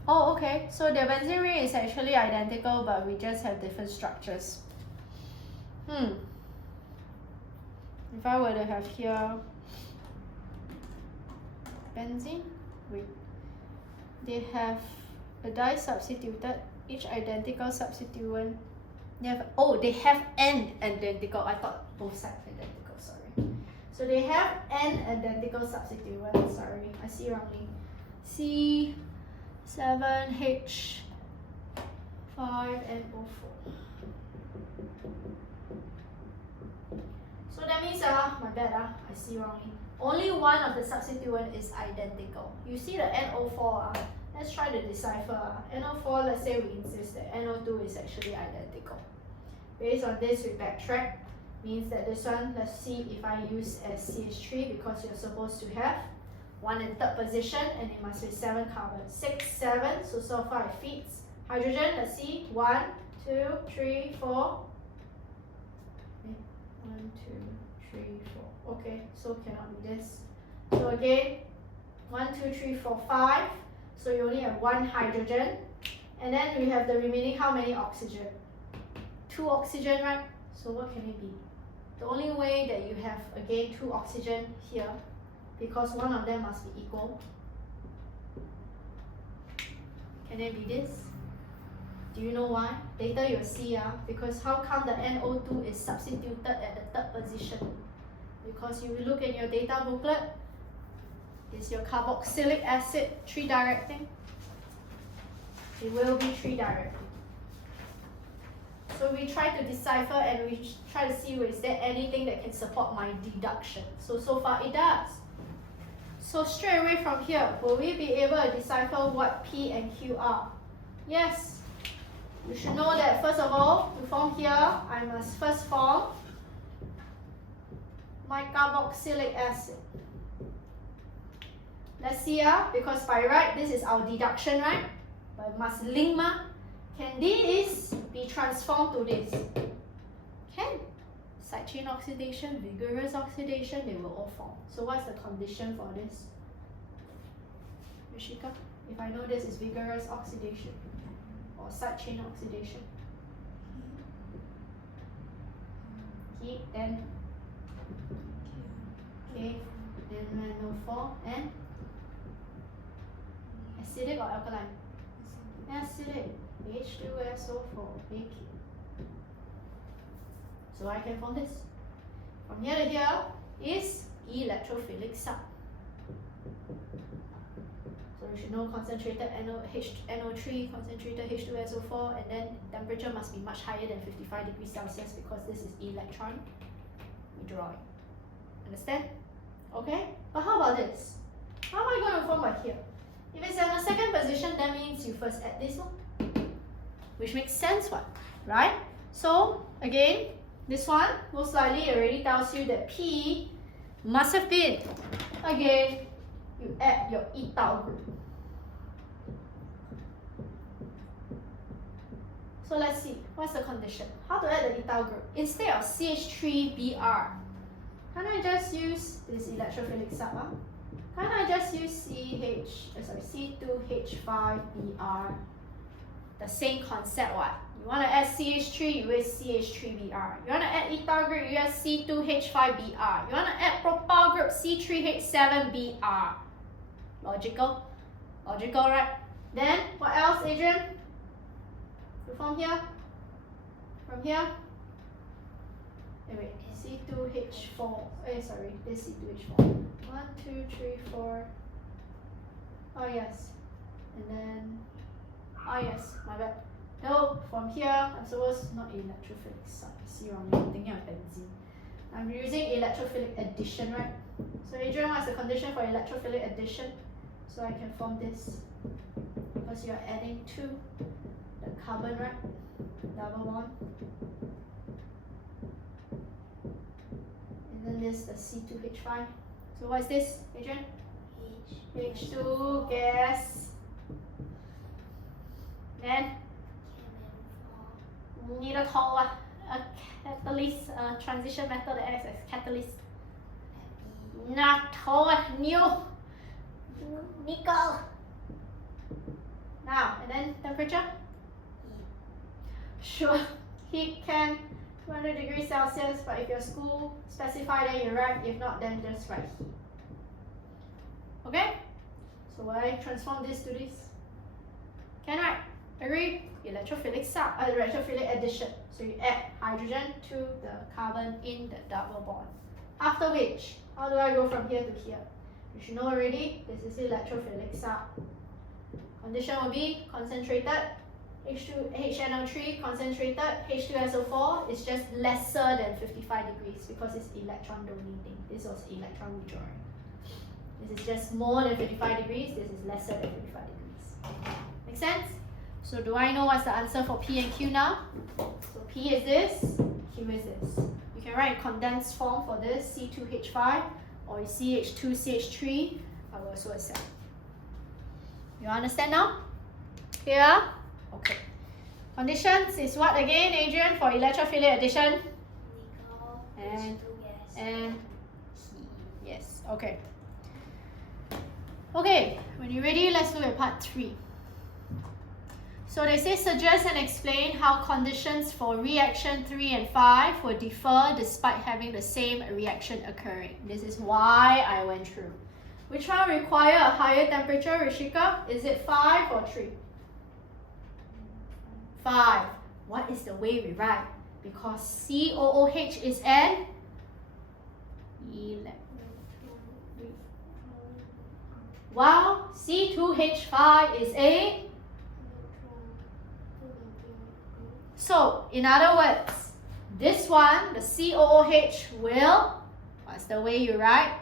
Oh, okay. So their benzene ring is actually identical, but we just have different structures. If I were to have here benzene, wait, they have a di-substituted, each identical substituent. They have n identical. I thought both sides identical, sorry. So they have n identical substituents, sorry, I see wrongly. C7H5NO4. So that means, my bad, I see wrongly. Only one of the substituent is identical. You see the NO4, let's try to decipher. NO4, let's say we insist that NO2 is actually identical. Based on this, we backtrack. Means that this one, let's see if I use as CH3 because you're supposed to have 1 in third position and it must be 7 carbon. 6, 7, so far it fits. Hydrogen, let's see. 1, 2, 3, 4. 1, 2, 3, 4. Okay, so cannot be this. So again, 1, 2, 3, 4, 5. So you only have 1 hydrogen. And then we have the remaining how many oxygen? 2 oxygen, right? So what can it be? The only way that you have, again, 2 oxygen here, because one of them must be equal. Can it be this? Do you know why? Later you'll see, because how come the NO2 is substituted at the third position? Because you will look in your data booklet, is your carboxylic acid 3-directing? It will be 3-directing. So we try to decipher and we try to see is there anything that can support my deduction. So far it does. So straight away from here, will we be able to decipher what P and Q are? Yes. You should know that first of all, to form here, I must first form my carboxylic acid. Let's see, because by right, this is our deduction, right? But it must link, Can this be transformed to this? Can. Side chain oxidation, vigorous oxidation, they will all form. So what's the condition for this? Rishika, if I know this is vigorous oxidation or side chain oxidation. Heat, then okay, then NO4 and acidic or alkaline? Acidic. H2SO4, big. So I can form this. From here to here is electrophilic sub. So you should know concentrated NO3, concentrated H2SO4, and then temperature must be much higher than 55 degrees Celsius because this is electron withdrawing. Understand? Okay? But how about this? How am I going to form by here? If it's at the second position, that means you first add this one. Which makes sense, right? So again, this one most likely already tells you that P must have been, again, you add your ethyl group. So let's see, what's the condition? How to add the ethyl group? Instead of CH3Br, can't I just use this electrophilic sub? Can't I just use C2H5Br? The same concept, what? You want to add CH3, you use CH3Br. You want to add ethyl group, you use C2H5Br. You want to add propyl group, C3H7Br. Logical? Logical, right? Then, what else, Adrian? To form here? From here? Wait, C2H4. Sorry, this C2H4. 1, 2, 3, 4. Oh, yes. And then... Oh yes, my bad. No, from here, I'm supposed not electrophilic sub. See wrong, I'm thinking of benzene. I'm using electrophilic addition, right? So Adrian, what's the condition for electrophilic addition? So I can form this. Because you're adding to the carbon, right? Double bond. And then this, the C2H5. So what is this, Adrian? H2 gas. Then 你的头啊 a catalyst, a transition metal that acts as catalyst? Fe. Nickel. Now, and then temperature? Sure, heat can 200 degrees Celsius, but if your school specify, then you write. If not, then just write heat. Okay? So will I transform this to this? Can, right? Agree? Electrophilic addition. So you add hydrogen to the carbon in the double bond. After which, how do I go from here to here? You should know already, this is electrophilic sub. Condition will be concentrated, HNO3 concentrated, H2SO4 is just lesser than 55 degrees because it's electron donating. This was electron withdrawing. This is just more than 55 degrees, this is lesser than 55 degrees. Make sense? So do I know what's the answer for P and Q now? So P is this, Q is this. You can write in condensed form for this, C2H5 or CH2CH3, I will also accept. You understand now? Clear? Okay. Conditions is what again, Adrian, for electrophilic addition? Nickel. And H2 gas. and heat. Yes, okay. Okay, when you're ready, let's look at part 3. So they say suggest and explain how conditions for reaction 3 and 5 will differ despite having the same reaction occurring. This is why I went through. Which one require a higher temperature, Rishika? Is it 5 or 3? 5. What is the way we write? Because COOH is an electron. While C2H5 is a. So, in other words, this one, the COOH will, what's the way you write?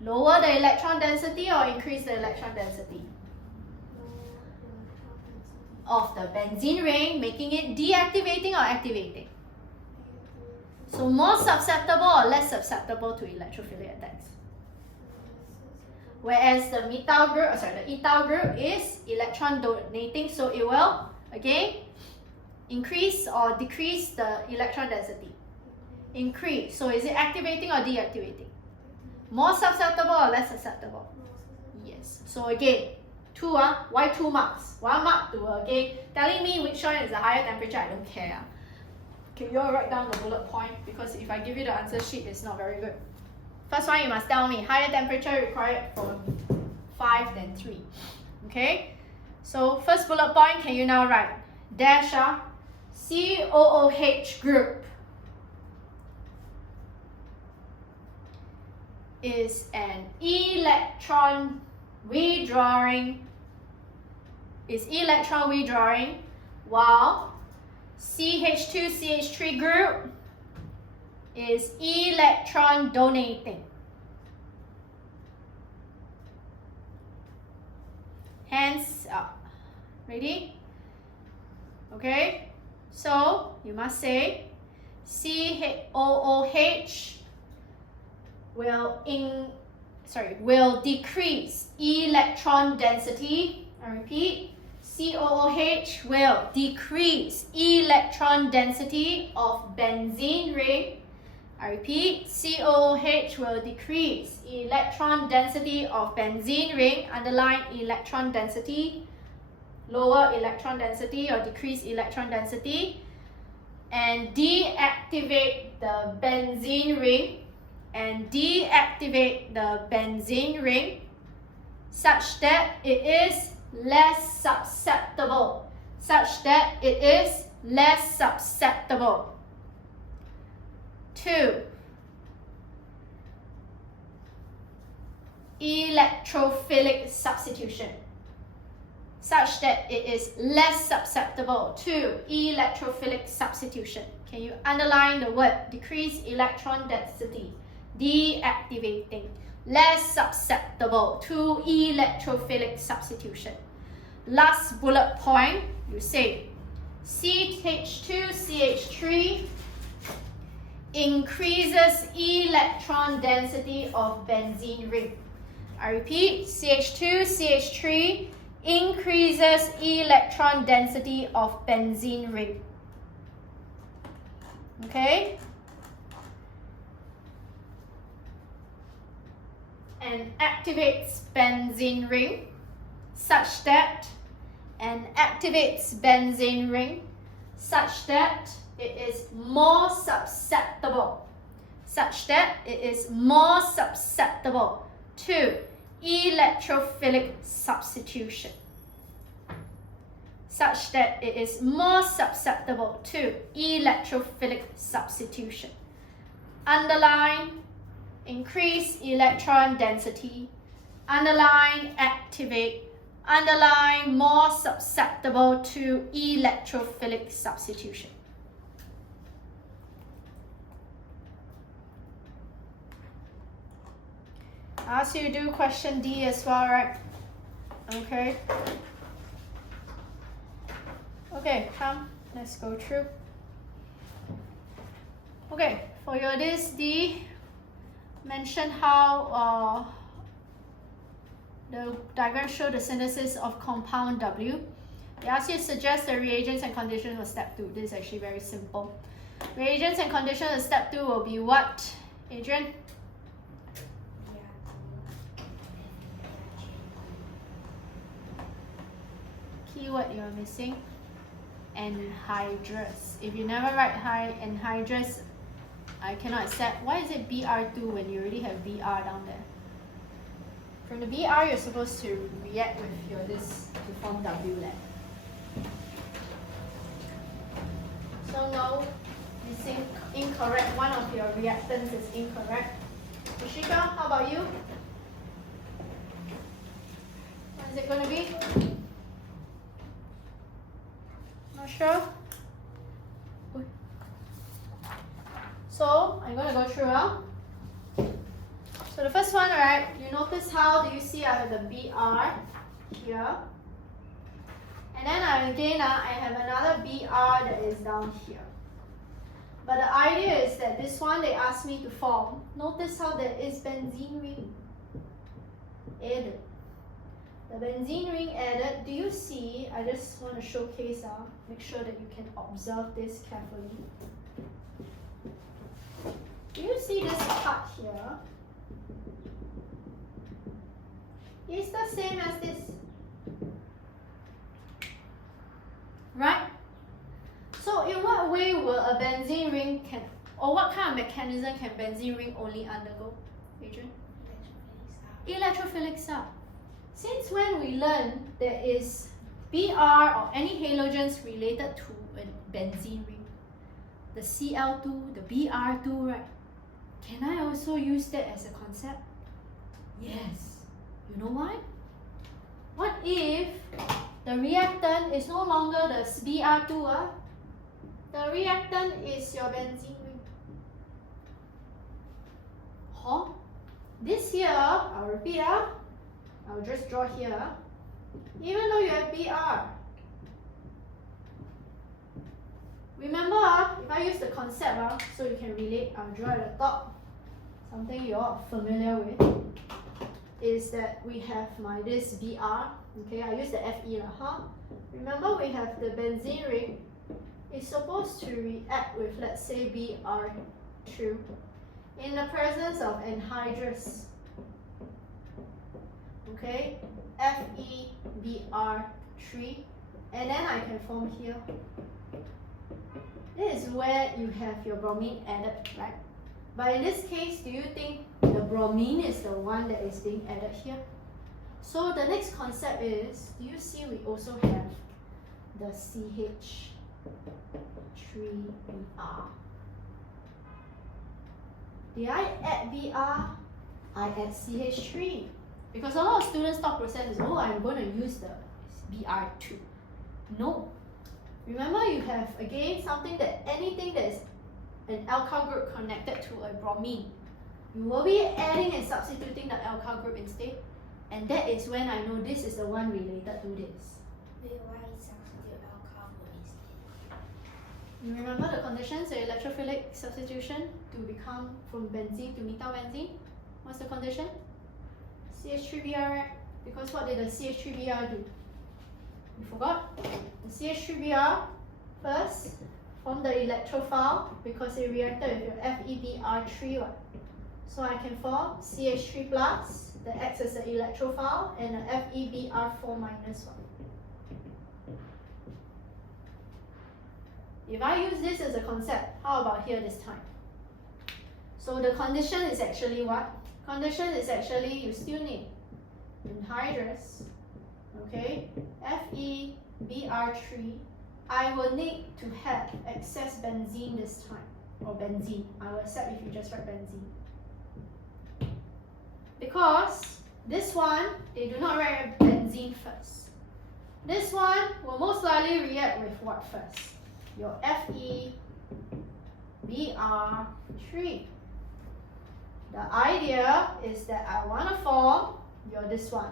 Lower the electron density or increase the electron density of the benzene ring, making it deactivating or activating. So more susceptible or less susceptible to electrophilic attacks. Whereas the methyl group, the ethyl group is electron donating, so it will again increase or decrease the electron density. Increase. So is it activating or deactivating? More susceptible or less susceptible? Yes. So again, 2, why 2 marks? 1 mark to again telling me which one is the higher temperature, I don't care. Okay, you all write down the bullet point because if I give you the answer sheet, it's not very good. First one, you must tell me higher temperature required for 5 than 3. Okay? So first bullet point, can you now write? Dash COOH group is an electron withdrawing, while CH2CH3 group is electron donating. Hands up. Ready? Okay? So you must say COOH will decrease electron density. I repeat, COOH will decrease electron density of benzene ring. I repeat, COOH will decrease electron density of benzene ring, underline electron density, lower electron density or decrease electron density, and deactivate the benzene ring, such that it is less susceptible. 2. Electrophilic substitution, such that it is less susceptible to electrophilic substitution. Can you underline the word decrease electron density? Deactivating, less susceptible to electrophilic substitution. Last bullet point, you say CH2CH3 increases electron density of benzene ring. I repeat, CH2CH3 increases electron density of benzene ring. okay? And activates benzene ring such that it is more susceptible to electrophilic substitution. Underline increase electron density, underline activate, underline more susceptible to electrophilic substitution. I ask you to do question D as well, right? Okay. Okay, come, let's go through. Okay, for your this D, mention how the diagram show the synthesis of compound W. They ask you to suggest the reagents and conditions for step 2. This is actually very simple. Reagents and conditions of step 2 will be what, Adrian? Keyword you're missing, anhydrous. If you never write anhydrous, I cannot accept. Why is it Br2 when you already have Br down there? From the Br, you're supposed to react with your this to form W lab. So no, missing, incorrect. One of your reactants is incorrect. Ishika, how about you? What is it going to be? Not sure? So I'm going to go through. So the first one, right, you notice how, do you see I have the Br here? And then I have another Br that is down here. But the idea is that this one they asked me to form. Notice how there is benzene ring added. The benzene ring added, do you see, I just want to showcase, make sure that you can observe this carefully. Do you see this part here? It's the same as this. Right? So in what way will a benzene ring or what kind of mechanism can benzene ring only undergo, Adrian? Electrophilic sub. Since when we learn there is Br or any halogens related to a benzene ring, the Cl2, the Br2, right? Can I also use that as a concept? Yes. You know why? What if the reactant is no longer the Br2? The reactant is your benzene ring. Huh? This here, I'll repeat, I'll just draw here. Even though you have Br, remember, if I use the concept, so you can relate, I'll draw at the top. Something you're all familiar with is that we have this Br. Okay, I use the Fe. Remember, we have the benzene ring. It's supposed to react with, let's say, Br2 in the presence of anhydrous. Okay, FeBr3, and then I can form here. This is where you have your bromine added, right? But in this case, do you think the bromine is the one that is being added here? So the next concept is, do you see we also have the CH3Br? Did I add Br? I add CH3. Because a lot of students thought process is, oh, I'm going to use the Br2. No. Remember, you have, again, something that anything that is an alkyl group connected to a bromine, you will be adding and substituting the alkyl group instead. And that is when I know this is the one related to this. Wait, why substitute alcohol instead? You remember the conditions, the electrophilic substitution to become from benzene to methylbenzene? What's the condition? CH3Br, because what did the CH3Br do? You forgot? The CH3Br first form the electrophile because it reacted with your FeBr3 one. So I can form CH3 plus, that acts as the electrophile, and a FeBr4 minus one. If I use this as a concept, how about here this time? So the condition is actually what? Condition is actually you still need anhydrous, okay, FeBr3. I will need to have excess benzene this time, or benzene. I will accept if you just write benzene. Because this one, they do not write benzene first. This one will most likely react with what first? Your FeBr3. The idea is that I want to form your this one.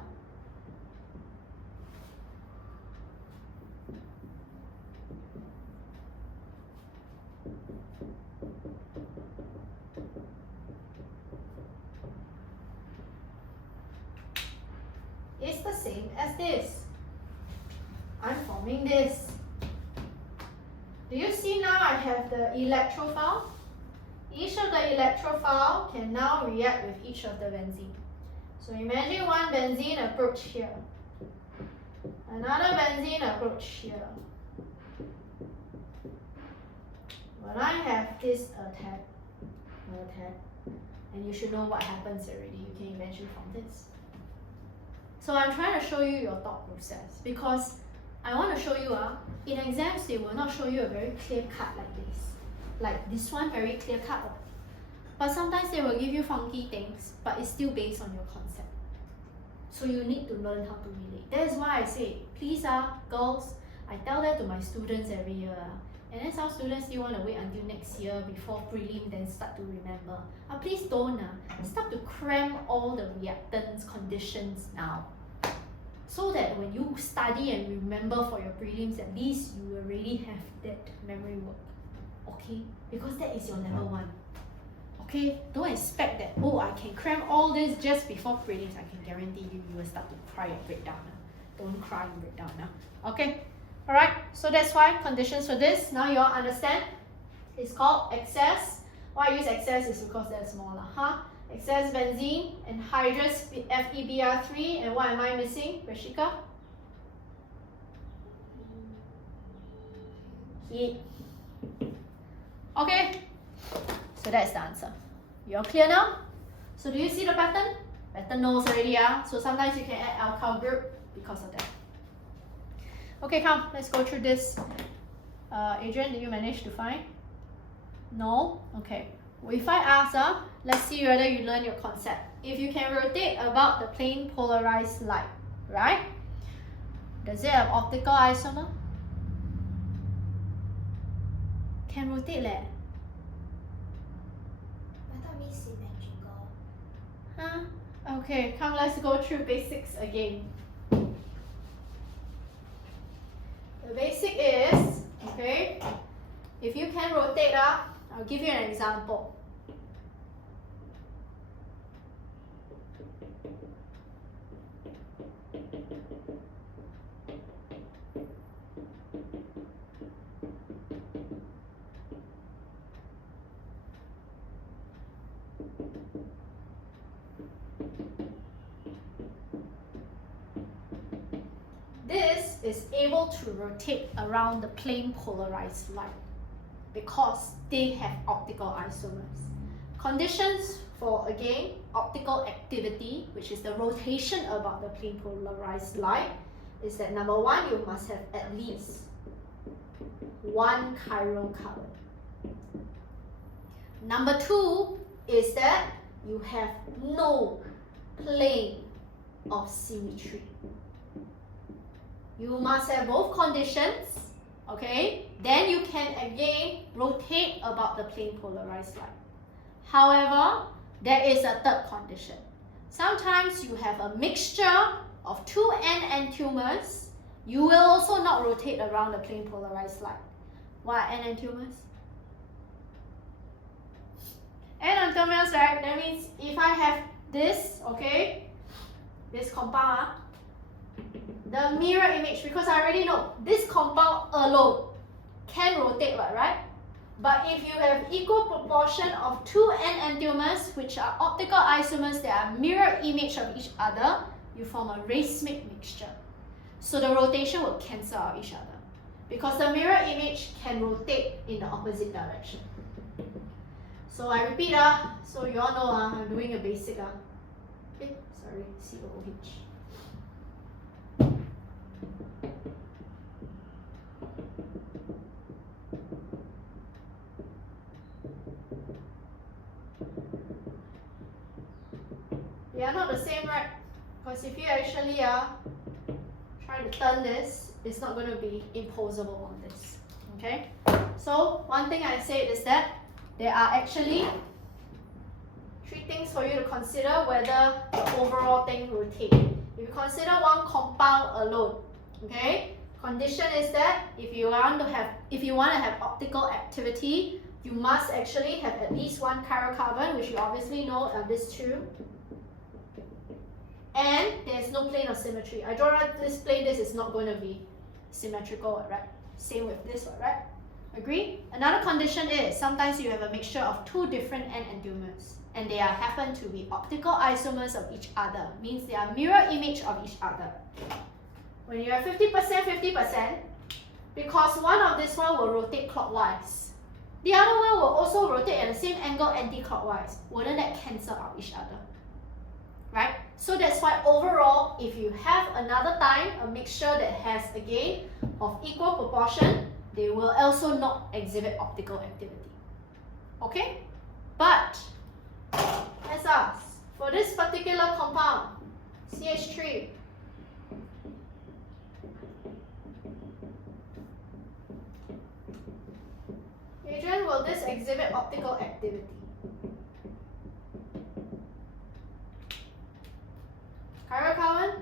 It's the same as this. I'm forming this. Do you see now I have the electrophile? Each of the electrophile can now react with each of the benzene. So imagine one benzene approach here. Another benzene approach here. When I have this attack, and you should know what happens already. You can imagine from this. So I'm trying to show you your thought process because I want to show you, in exams they will not show you a very clear cut like this. Like this one, very clear cut. But sometimes they will give you funky things, but it's still based on your concept. So you need to learn how to relate. That is why I say, please girls, I tell that to my students every year. And then some students still want to wait until next year before prelim then start to remember. Please don't. Start to cram all the reactants conditions now. So that when you study and remember for your prelims, at least you already have that memory work. Okay? Because that is your level 1. Okay? Don't expect that, oh, I can cram all this just before prelims. I can guarantee you, you will start to cry and break down. Don't cry and break down now. Okay? Alright, so that's why conditions for this. Now you all understand. It's called excess. Why I use excess is because they're smaller. Excess benzene, anhydrous FeBr3, and what am I missing, Rashika? Heat. Okay, so that's the answer. You're clear now? So do you see the pattern? Pattern knows already, so sometimes you can add alkyl group because of that. Okay, come, let's go through this. Adrian, did you manage to find? No? Okay. If I ask, let's see whether you learn your concept. If you can rotate about the plane polarized light, right? Does it have optical isomer? Can rotate leh. I thought we symmetrical. Okay, come, let's go through basics again. The basic is, okay, if you can rotate up, I'll give you an example. This is able to rotate around the plane polarized light because they have optical isomers. Conditions for, again, optical activity, which is the rotation about the plane polarized light, is that number 1, you must have at least 1 chiral carbon. Number 2 is that you have no plane of symmetry. You must have both conditions, okay? Then you can again rotate about the plane polarized light. However, there is a third condition. Sometimes you have a mixture of 2 enantiomers. You will also not rotate around the plane polarized light. What are enantiomers? Enantiomers, right? That means if I have this, okay, this compound, the mirror image, because I already know this compound alone can rotate, right? But if you have equal proportion of two enantiomers, which are optical isomers that are mirror image of each other, you form a racemic mixture. So the rotation will cancel out each other because the mirror image can rotate in the opposite direction. So I repeat, so you all know I'm doing a basic. Okay, sorry, COOH. They are not the same, right? Because if you actually try to turn this, it's not going to be imposable on this. Okay? So one thing I said is that there are actually three things for you to consider whether the overall thing rotates. If you consider one compound alone, okay? Condition is that if you want to have optical activity, you must actually have at least one chirocarbon, which you obviously know are these two. And there's no plane of symmetry. I draw out this plane, this is not going to be symmetrical, right? Same with this one, right? Agree? Another condition is sometimes you have a mixture of two different enantiomers and they happen to be optical isomers of each other, means they are mirror image of each other. When you have 50%, 50%, because one of this one will rotate clockwise, the other one will also rotate at the same angle anti-clockwise. Wouldn't that cancel out each other? Right? So that's why overall, if you have another time a mixture that has again of equal proportion, they will also not exhibit optical activity. Okay? But let's ask, for this particular compound, CH3, Adrian, will this exhibit optical activity? Chirocarbon?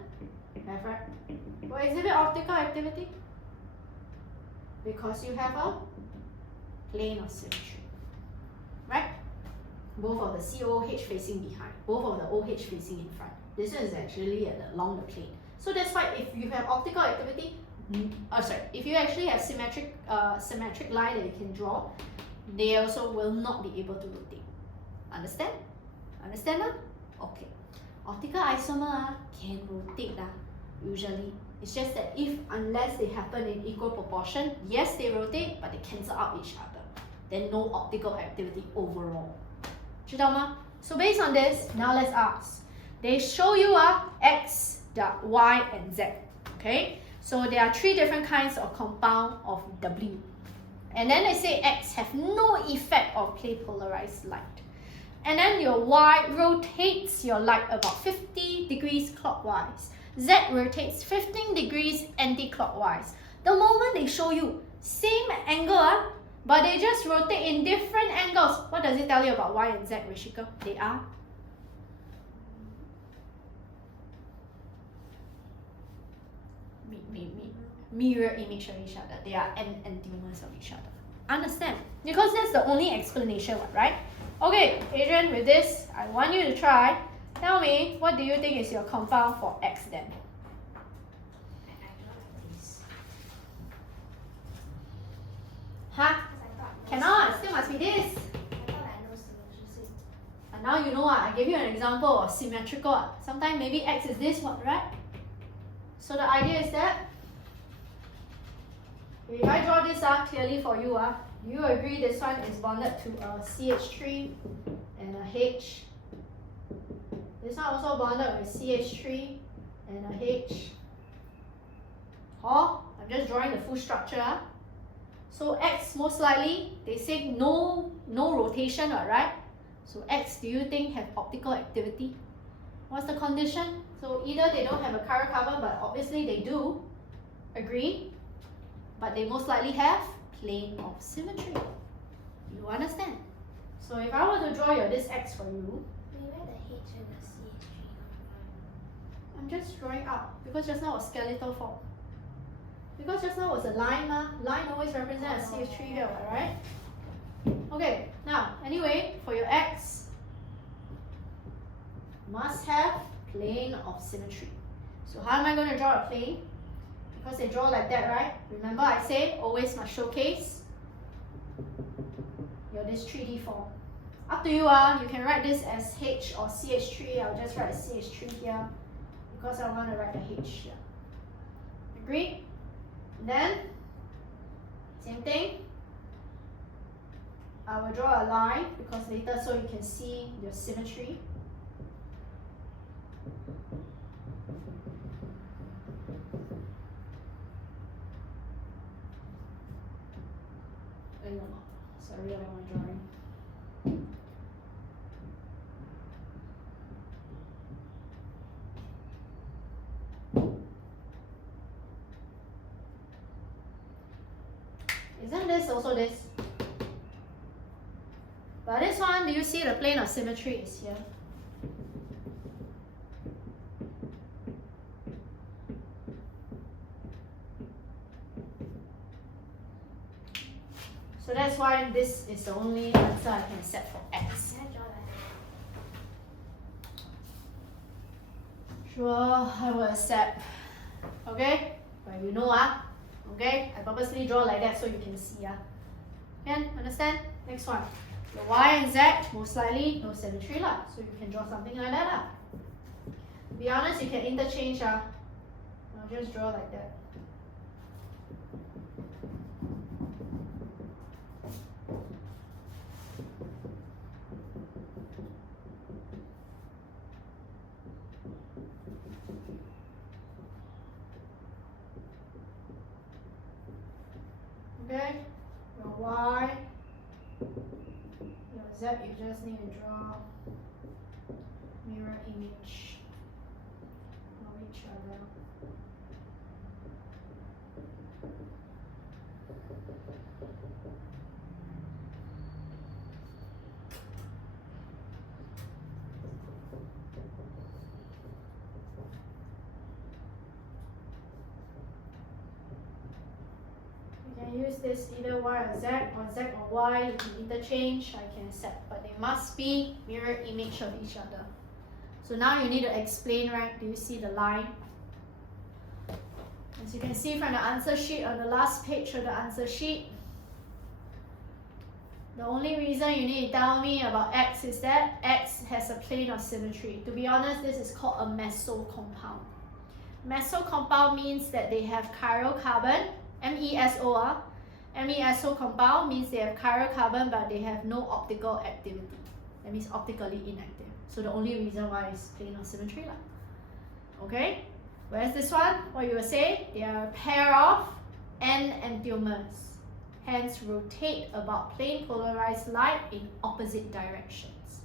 Have, right? Will exhibit optical activity? Because you have a plane of symmetry. Right? Both of the COOH facing behind, both of the OH facing in front. This one is actually along the plane. So that's why if you have optical activity, if you actually have symmetric line that you can draw, they also will not be able to rotate. Understand? Understand? Okay. Optical isomer can rotate usually. It's just that unless they happen in equal proportion, yes they rotate, but they cancel out each other. Then no optical activity overall. 知道吗? So based on this, now let's ask. They show you X, Y, and Z. Okay? So there are three different kinds of compound of W. And then they say X have no effect of plane polarized light. And then your Y rotates your light about 50 degrees clockwise. Z rotates 15 degrees anti-clockwise. The moment they show you same angle, but they just rotate in different angles. What does it tell you about Y and Z, Rishika? They are mirror image of each other. They are enantiomers of each other. Understand? Because that's the only explanation, right? Okay, Adrian, with this, I want you to try. Tell me, what do you think is your compound for X then? Huh? Cannot, still must be this. And now you know what? I gave you an example of symmetrical. Sometimes maybe X is this one, right? So the idea is that if I draw this clearly for you, you agree this one is bonded to a CH3 and a H. This one also bonded with CH3 and a H. I'm just drawing the full structure. So X most likely, they say no rotation, right? So X, do you think have optical activity? What's the condition? So either they don't have a chirocarbon, but obviously they do. Agree? But they most likely have plane of symmetry. You understand? So if I were to draw this X for you, Where the H and the CH3 come I'm just drawing out because just now was skeletal form. Because just now was a line, line always represents a CH3 here, right? Okay, now anyway, for your X, must have plane of symmetry. So how am I going to draw a plane? Because they draw like that, right? Remember I say always must showcase got this 3D form. Up to you, you can write this as H or CH3. I'll just write CH3 here because I want to write the H here. Agree? Then, same thing. I will draw a line because later so you can see your symmetry. Sorry about my drawing. Isn't this also this? But this one, do you see the plane of symmetry is here? So that's why this is the only answer I can set for x. Can I draw like that? Sure, I will accept. Okay? But you know, okay? I purposely draw like that so you can see. Can understand? Next one. The y and z, most likely no symmetry lah. So you can draw something like that. To be honest, you can interchange. I'll just draw like that. Okay, your y, your z, you just need to draw mirror image of each other. Use this either y or z or y, you can interchange, I can accept, but they must be mirror image of each other. So now you need to explain, right? Do you see the line? As you can see from the answer sheet on the last page of the answer sheet, the only reason you need to tell me about X is that X has a plane of symmetry. To be honest, this is called a meso compound. Meso compound means that they have chiral carbon, MESO. MESO compound means they have chiral carbon but they have no optical activity. That means optically inactive. So the only reason why is plane of symmetry. Okay? Whereas this one, what you will say, they are a pair of N enantiomers. Hence rotate about plane polarized light in opposite directions.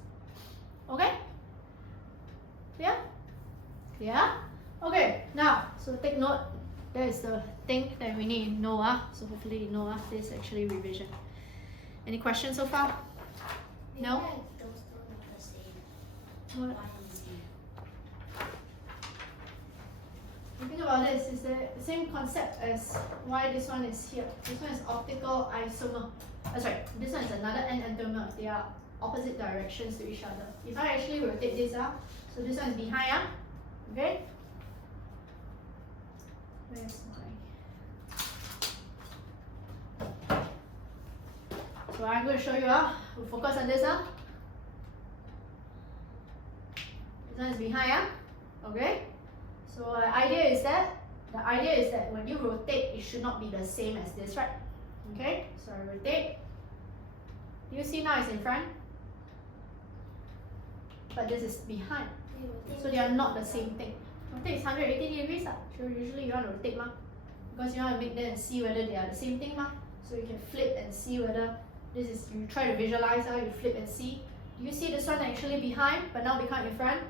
Okay? Clear? Clear? Okay, now, so take note. That is the thing that we need to know. So hopefully you know this is actually revision. Any questions so far? No? Those don't look the same. What? Y and Z. The thing about this is the same concept as why this one is here. This one is optical isomer. Sorry, this one is another enantiomer. They are opposite directions to each other. If I actually rotate this out, so this one is behind, okay? Where's my... So I'm going to show you, we'll focus on this, This one is behind, okay? So the idea is that when you rotate, it should not be the same as this, right? Okay, so I rotate. You see now it's in front, but this is behind. So they are not the same thing. Rotate is 180 degrees. So usually you want to rotate, because you want to make them see whether they are the same thing. So you can flip and see whether this is, you try to visualize how you flip and see. Do you see this one actually behind, but now become in front?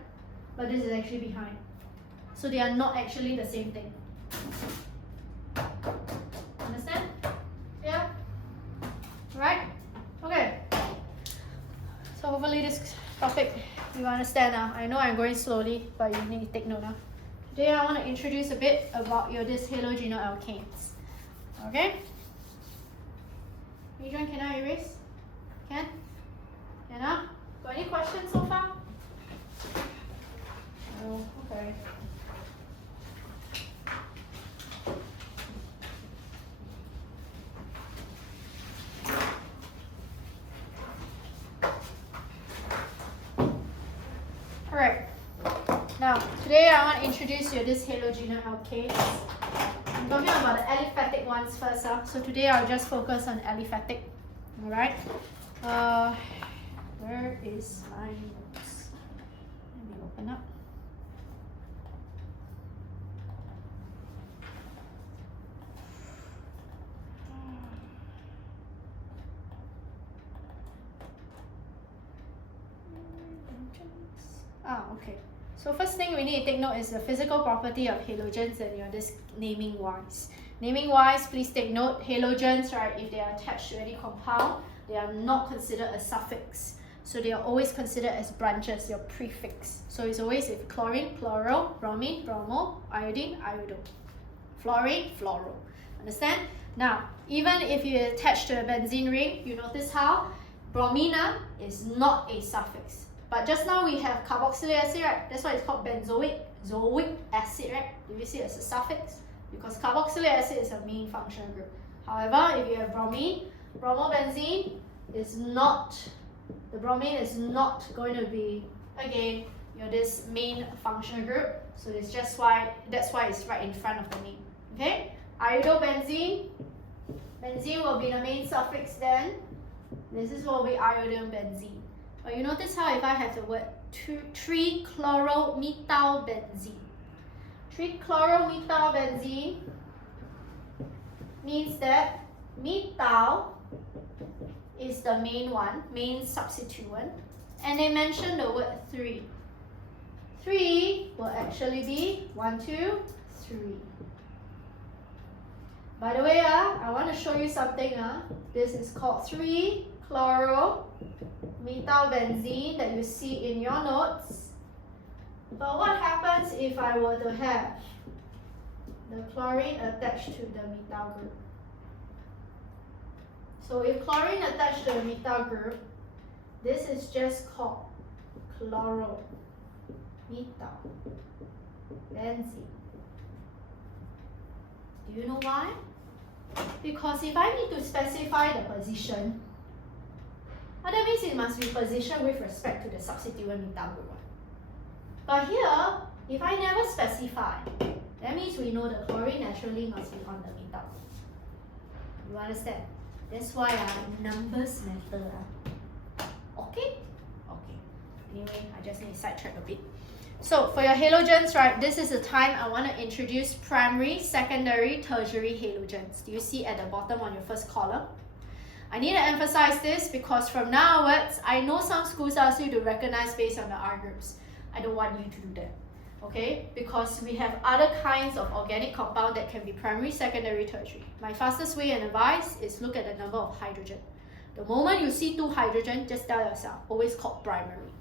But this is actually behind. So they are not actually the same thing. Understand? Yeah? Right? Okay. So hopefully this topic you understand now. I know I'm going slowly, but you need to take note now. Today I want to introduce a bit about this halogenoalkanes. Okay? Adrian, can I erase? Can? Can? Got any questions so far? Oh, okay. Today I want to introduce you to this halogenoalkanes. I'm talking about the aliphatic ones first. So today I'll just focus on aliphatic. Alright? Where is my notes? Let me open up. Okay. So first thing we need to take note is the physical property of halogens and your this naming wise. Naming wise, please take note, halogens, right, if they are attached to any compound, they are not considered a suffix. So they are always considered as branches, your prefix. So it's always if chlorine, chloro, bromine, bromo, iodine, iodo. Fluorine, fluoro. Understand? Now, even if you attach to a benzene ring, you notice how bromina is not a suffix. But just now we have carboxylic acid, right? That's why it's called benzoic acid, right? Do you see it as a suffix? Because carboxylic acid is a main functional group. However, if you have bromine, bromobenzene is not, the bromine is not going to be, again, this main functional group. So it's just why, that's why it's right in front of the name. Okay? Iodobenzene, benzene will be the main suffix then. This is what will be iodobenzene. But you notice how if I have the word 3-chloromethalbenzene. 3-chloromethalbenzene means that methyl is the main one, main substituent. And they mention the word 3. 3 will actually be 1, 2, 3. By the way, I want to show you something. This is called 3-chloromethylbenzene that you see in your notes. But what happens if I were to have the chlorine attached to the methyl group? So if chlorine attached to the methyl group, this is just called chloromethylbenzene. Do you know why? Because if I need to specify the position, that means it must be positioned with respect to the substituent methyl group. But here, if I never specify, that means we know the chlorine naturally must be on the methyl group. You understand? That's why numbers matter. Okay? Okay. Anyway, I just need to sidetrack a bit. So for your halogens, right, this is the time I want to introduce primary, secondary, tertiary halogens. Do you see at the bottom on your first column? I need to emphasize this because from now onwards, I know some schools ask you to recognize based on the R groups. I don't want you to do that, okay? Because we have other kinds of organic compound that can be primary, secondary, tertiary. My fastest way and advice is look at the number of hydrogen. The moment you see 2 hydrogen, just tell yourself, always called primary.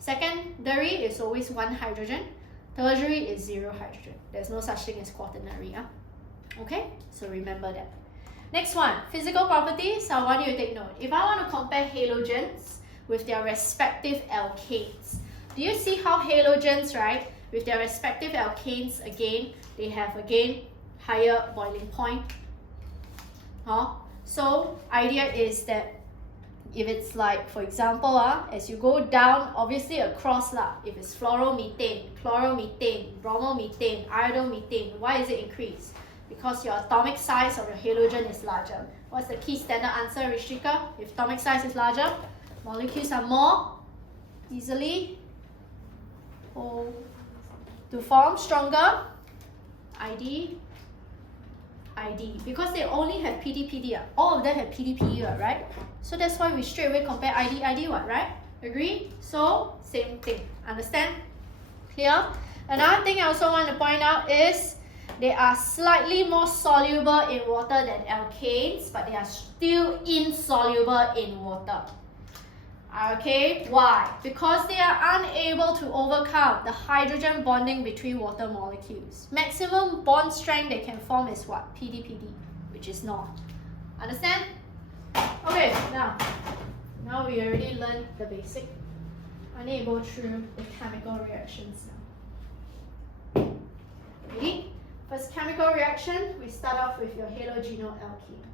Secondary is always 1 hydrogen. Tertiary is 0 hydrogen. There's no such thing as quaternary. Okay? So remember that. Next one, physical properties. I want you to take note. If I want to compare halogens with their respective alkanes, do you see how halogens, right, with their respective alkanes, again, they have, again, higher boiling point? So, idea is that if it's like, for example, as you go down, obviously across, if it's fluoromethane, chloromethane, bromomethane, iodomethane, why is it increased? Because your atomic size of your halogen is larger. What's the key standard answer, Rishika? If atomic size is larger, molecules are more easily to form stronger ID. Because they only have PD. All of them have PD, right? So that's why we straight away compare ID, what, right? Agree? So, same thing. Understand? Clear? Another thing I also want to point out is they are slightly more soluble in water than alkanes, but they are still insoluble in water. Okay, why? Because they are unable to overcome the hydrogen bonding between water molecules. Maximum bond strength they can form is what? PD, which is not. Understand? Okay, now we already learned the basic. I need to go through the chemical reactions now. Ready? First chemical reaction, we start off with your halogenoalkane.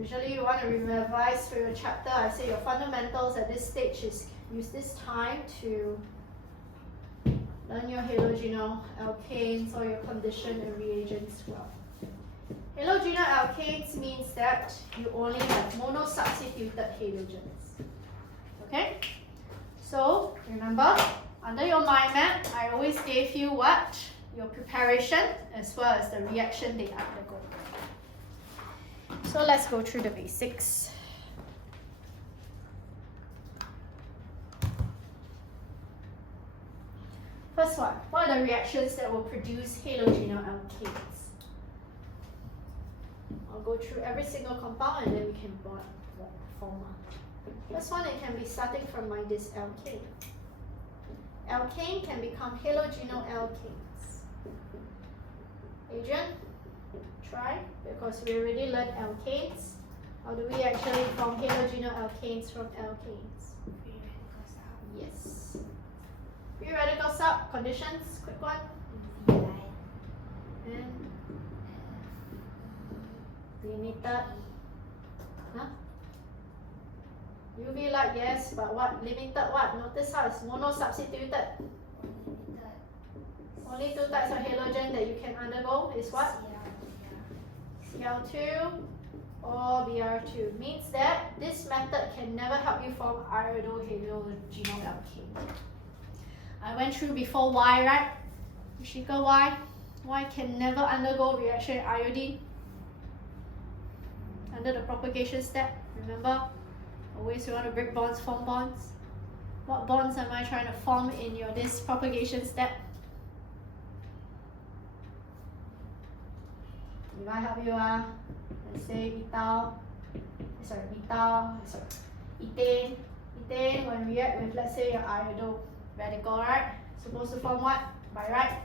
Usually you want to revise for your chapter. I say your fundamentals at this stage is use this time to learn your halogenoalkanes or your condition and reagents well. Halogenoalkanes means that you only have monosubstituted halogens. Okay? So remember, under your mind map, I always gave you what? Your preparation as well as the reaction they undergo. So let's go through the basics. First one, what are the reactions that will produce halogenoalkanes? I'll go through every single compound and then we can form one. First one, it can be starting from this alkane. Alkane can become halogenoalkanes. Adrian, try, because we already learned alkanes. How do we actually form halogenoalkanes from alkanes? Free radicals out. Yes. Free radicals up, conditions, quick one. V light. And limited. Huh? UV light, yes, but what? Limited what? Notice how it's monosubstituted. Limited. Only two types of halogen that you can undergo is what? Cl2 or Br2. Means that this method can never help you form iodohalogenoalkane. I went through before why, right? Rishika, why? Why can never undergo reaction with iodine? Under the propagation step, remember? Always you want to break bonds, form bonds. What bonds am I trying to form in this propagation step? If I help you, let's say ethane. Ethane when react with, let's say, your iodo radical, right? Supposed to form what? By right?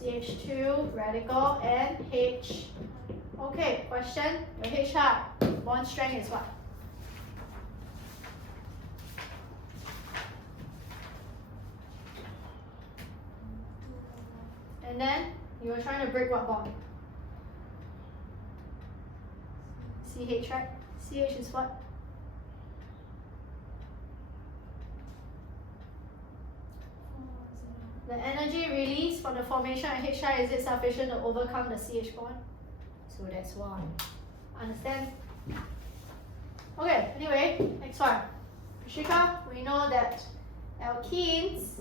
CH2 radical and H. Okay, question. Your H bond strength is what? And then you were trying to break what bond? CH, right? CH is what? The energy released from the formation of HI, is it sufficient to overcome the CH bond? So that's why. Understand? Okay, anyway, next one. Rishika, we know that alkenes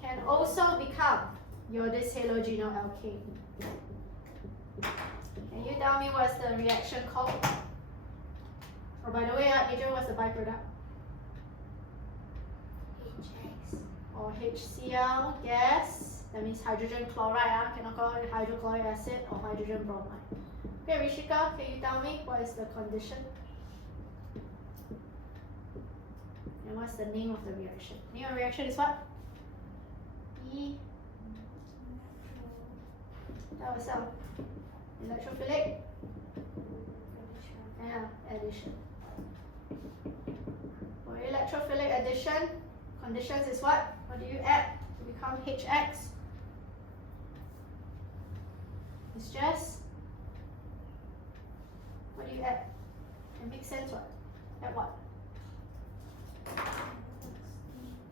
can also become this halogenoalkane. Can you tell me what's the reaction called? Oh, by the way, Adrian, what's the byproduct? HX. Or HCl gas. That means hydrogen chloride. Cannot call it hydrochloric acid or hydrogen bromide. Okay, Rishika, can you tell me what is the condition? And what's the name of the reaction? Name of the reaction is what? That was electrophilic addition. For electrophilic addition, conditions is what? What do you add to become HX? It's just, what do you add? It makes sense what? Add what?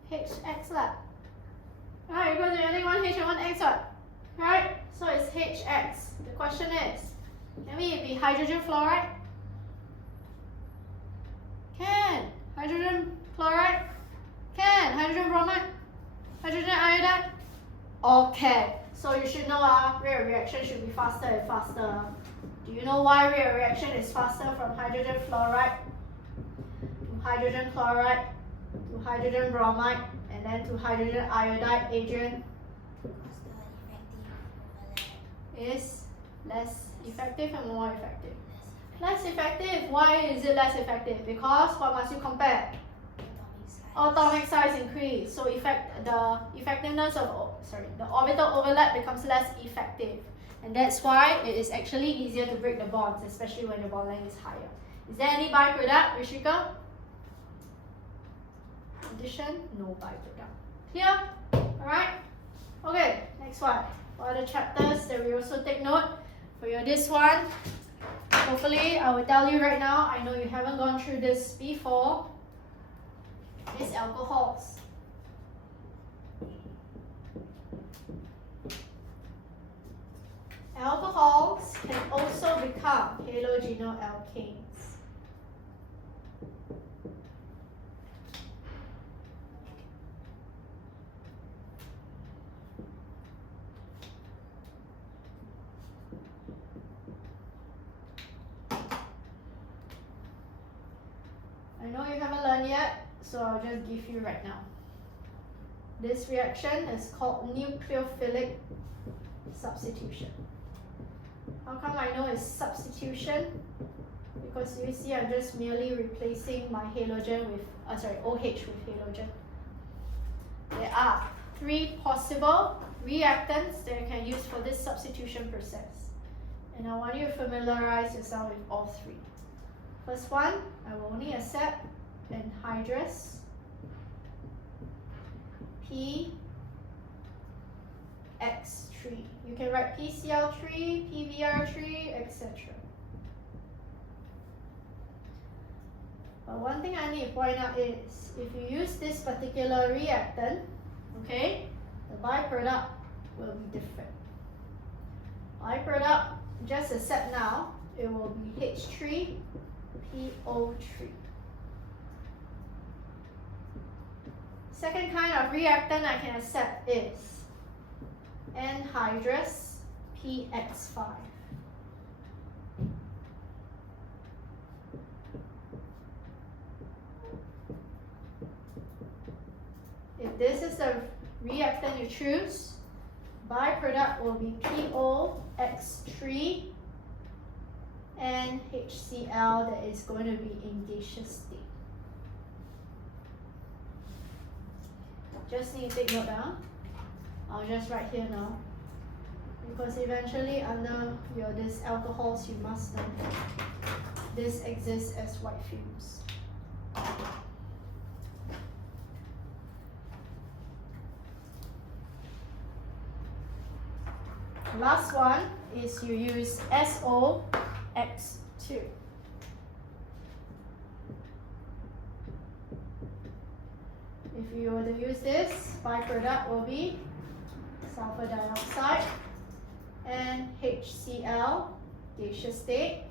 HX lah. Alright, because you're adding one H and one X what? Right? So it's HX. The question is, can it be hydrogen fluoride? Can. Hydrogen chloride? Can. Hydrogen bromide? Hydrogen iodide? Okay. So you should know rate of reaction should be faster and faster. Do you know why rate of reaction is faster from hydrogen fluoride to hydrogen chloride to hydrogen bromide and then to hydrogen iodide, Adrian? Is less effective and more effective. Less effective. Why is it less effective? Because what must you compare? Atomic size increase. So the effectiveness of the orbital overlap becomes less effective, and that's why it is actually easier to break the bonds, especially when the bond length is higher. Is there any byproduct, Rishika? Addition? No byproduct. Clear? Alright? Okay, next one. For the chapters that we also take note for this one, hopefully I will tell you right now, I know you haven't gone through this before, is alcohols. Alcohols can also become halogenoalkanes. I know you haven't learned yet, so I'll just give you right now. This reaction is called nucleophilic substitution. How come I know it's substitution? Because you see I'm just merely replacing my halogen with, OH with halogen. There are 3 possible reactants that you can use for this substitution process. And I want you to familiarize yourself with all 3. First one, I will only accept anhydrous PX3. You can write PCl3, PBr3, etc. But one thing I need to point out is, if you use this particular reactant, okay, the byproduct will be different. Byproduct, just accept now, it will be H3PO3. Second kind of reactant I can accept is anhydrous PX5. If this is the reactant you choose, byproduct will be POX3 and HCl that is going to be in gaseous state. Just need to take note down. I'll just write here now, because eventually under these alcohols you must know this exists as white fumes. Last one is you use SOX2. If you were to use this, byproduct will be sulfur dioxide and HCl, gaseous state.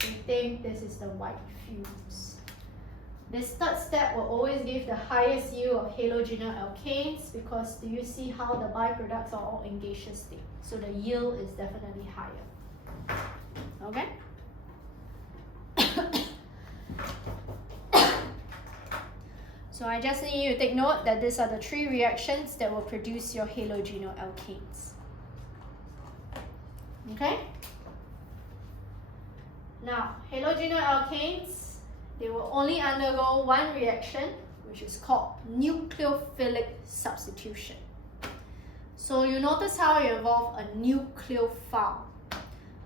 Same thing, this is the white fumes. This third step will always give the highest yield of halogenoalkanes, because do you see how the byproducts are all in gaseous state? So the yield is definitely higher. Okay? So I just need you to take note that these are the 3 reactions that will produce your halogenoalkanes. Okay? Now, halogenoalkanes, they will only undergo one reaction, which is called nucleophilic substitution. So you notice how you involve a nucleophile.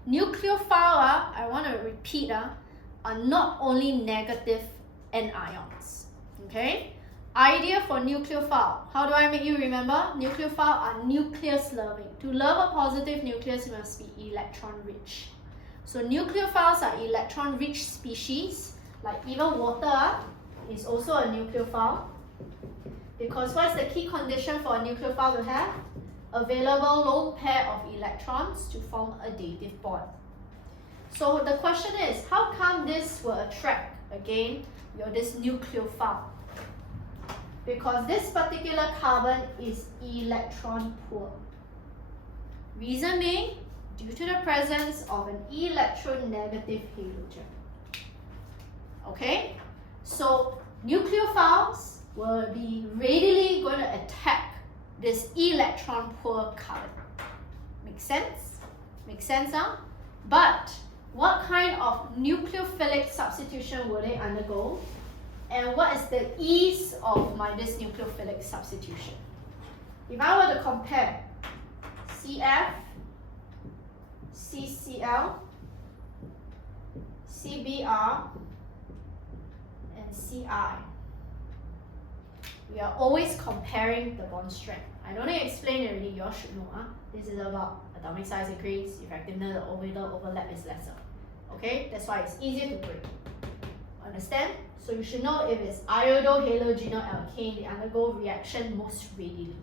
Nucleophile, I want to repeat, are not only negative anions. Okay? Idea for nucleophile. How do I make you remember? Nucleophile are nucleus loving. To love a positive nucleus, you must be electron rich. So nucleophiles are electron rich species, like even water is also a nucleophile. Because what's the key condition for a nucleophile to have? Available lone pair of electrons to form a dative bond. So the question is, how come this will attract, again, this nucleophile? Because this particular carbon is electron poor. Reason being, due to the presence of an electronegative halogen. Okay? So nucleophiles will be readily going to attack this electron poor carbon. Make sense? Make sense, huh? But what kind of nucleophilic substitution will they undergo? And what is the ease of this nucleophilic substitution? If I were to compare CF, CCl, CBr, and CI, we are always comparing the bond strength. I don't need to explain it already, you all should know. This is about atomic size increase, effectiveness, the orbital overlap is lesser. Okay, that's why it's easier to break. Understand? So you should know if it's iodo-halogenoalkane, they undergo reaction most readily.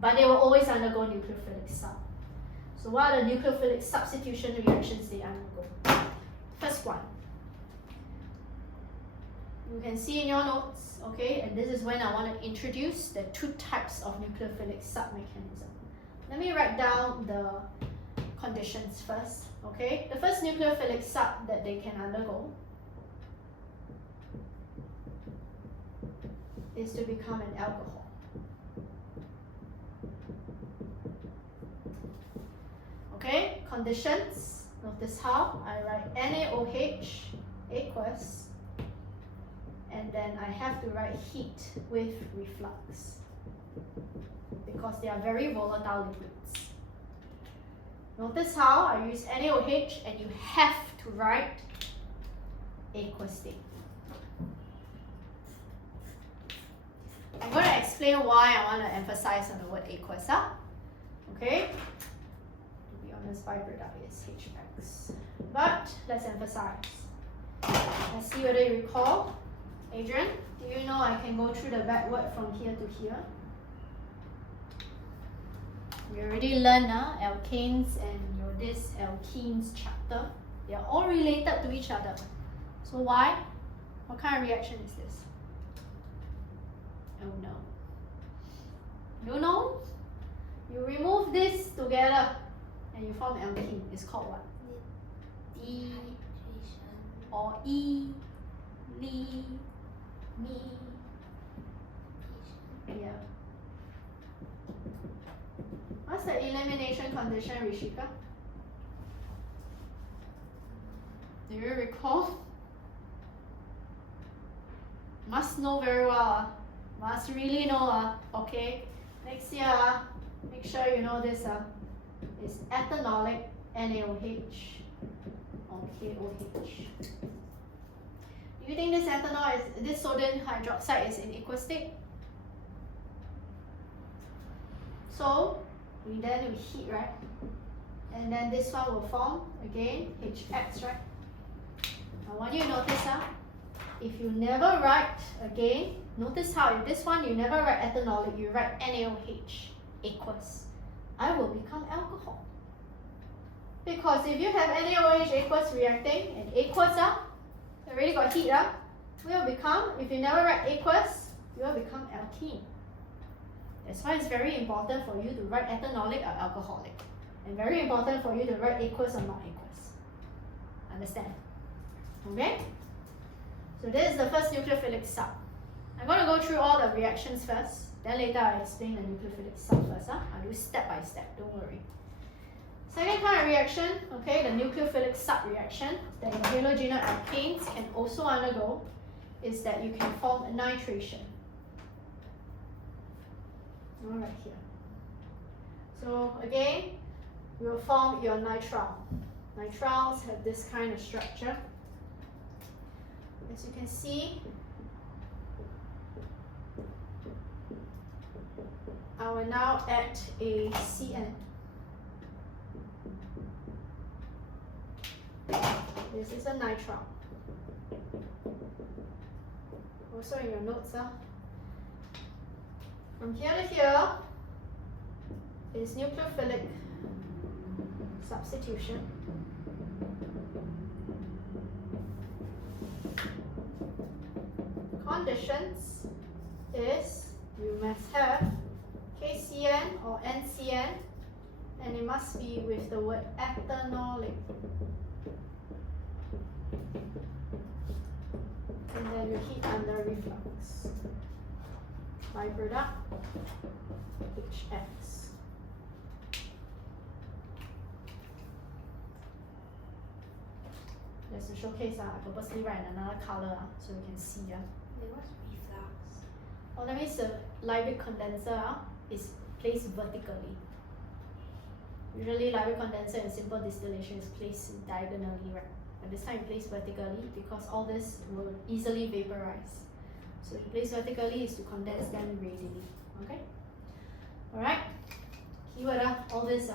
But they will always undergo nucleophilic sub. So what are the nucleophilic substitution reactions they undergo? First one. You can see in your notes, okay, and this is when I want to introduce the two types of nucleophilic sub mechanism. Let me write down the conditions first, okay? The first nucleophilic sub that they can undergo is to become an alcohol. Okay, conditions. Notice how I write NaOH aqueous, and then I have to write heat with reflux because they are very volatile liquids. Notice how I use NaOH and you have to write aqueous state. I'm going to explain why I want to emphasize on the word aqueous. Okay? To be honest, byproduct is HX. But let's emphasize. Let's see whether you recall. Adrian, do you know I can go through the backward from here to here? We already learned alkanes and this alkenes chapter. They are all related to each other. So why? What kind of reaction is this? Oh no. You know? You remove this together and you form alkene. It's called what? D or E, Li, Me. Yeah. What's the elimination condition, Rishika? Do you recall? Must know very well. Must really know. Okay. Next year, make sure you know this. Is ethanolic NaOH or KOH. Do you think this ethanol is this sodium hydroxide is in aqueous state? So we then heat, right? And then this one will form again HX, right? I want you to notice if you never write again, notice how if this one you never write ethanolic, you write NaOH aqueous, I will become alcohol. Because if you have NaOH aqueous reacting and aqueous already got heat will become, if you never write aqueous, you will become alkene. That's why it's very important for you to write ethanolic or alcoholic. And very important for you to write aqueous or not aqueous. Understand? Okay? So this is the first nucleophilic sub. I'm going to go through all the reactions first. Then later I explain the nucleophilic sub first. I'll do step by step, don't worry. Second kind of reaction, okay, the nucleophilic sub reaction that the halogenoalkanes can also undergo is that you can form a nitration. Right here. So again, you will form your nitrile. Nitriles have this kind of structure. As you can see, I will now add a CN. This is a nitrile. Also in your notes, from here to here is nucleophilic substitution. Conditions is you must have KCN or NCN, and it must be with the word ethanolic. And then you heat under reflux. Byproduct HX. Just to showcase, I purposely write in another color so you can see. What's reflux? Oh, that means the Liebig condenser is placed vertically. Usually Liebig condenser in simple distillation is placed diagonally, right? But this time you place vertically because all this will easily vaporize. So to place vertically is to condense them radially. Okay? Alright? Keyword all this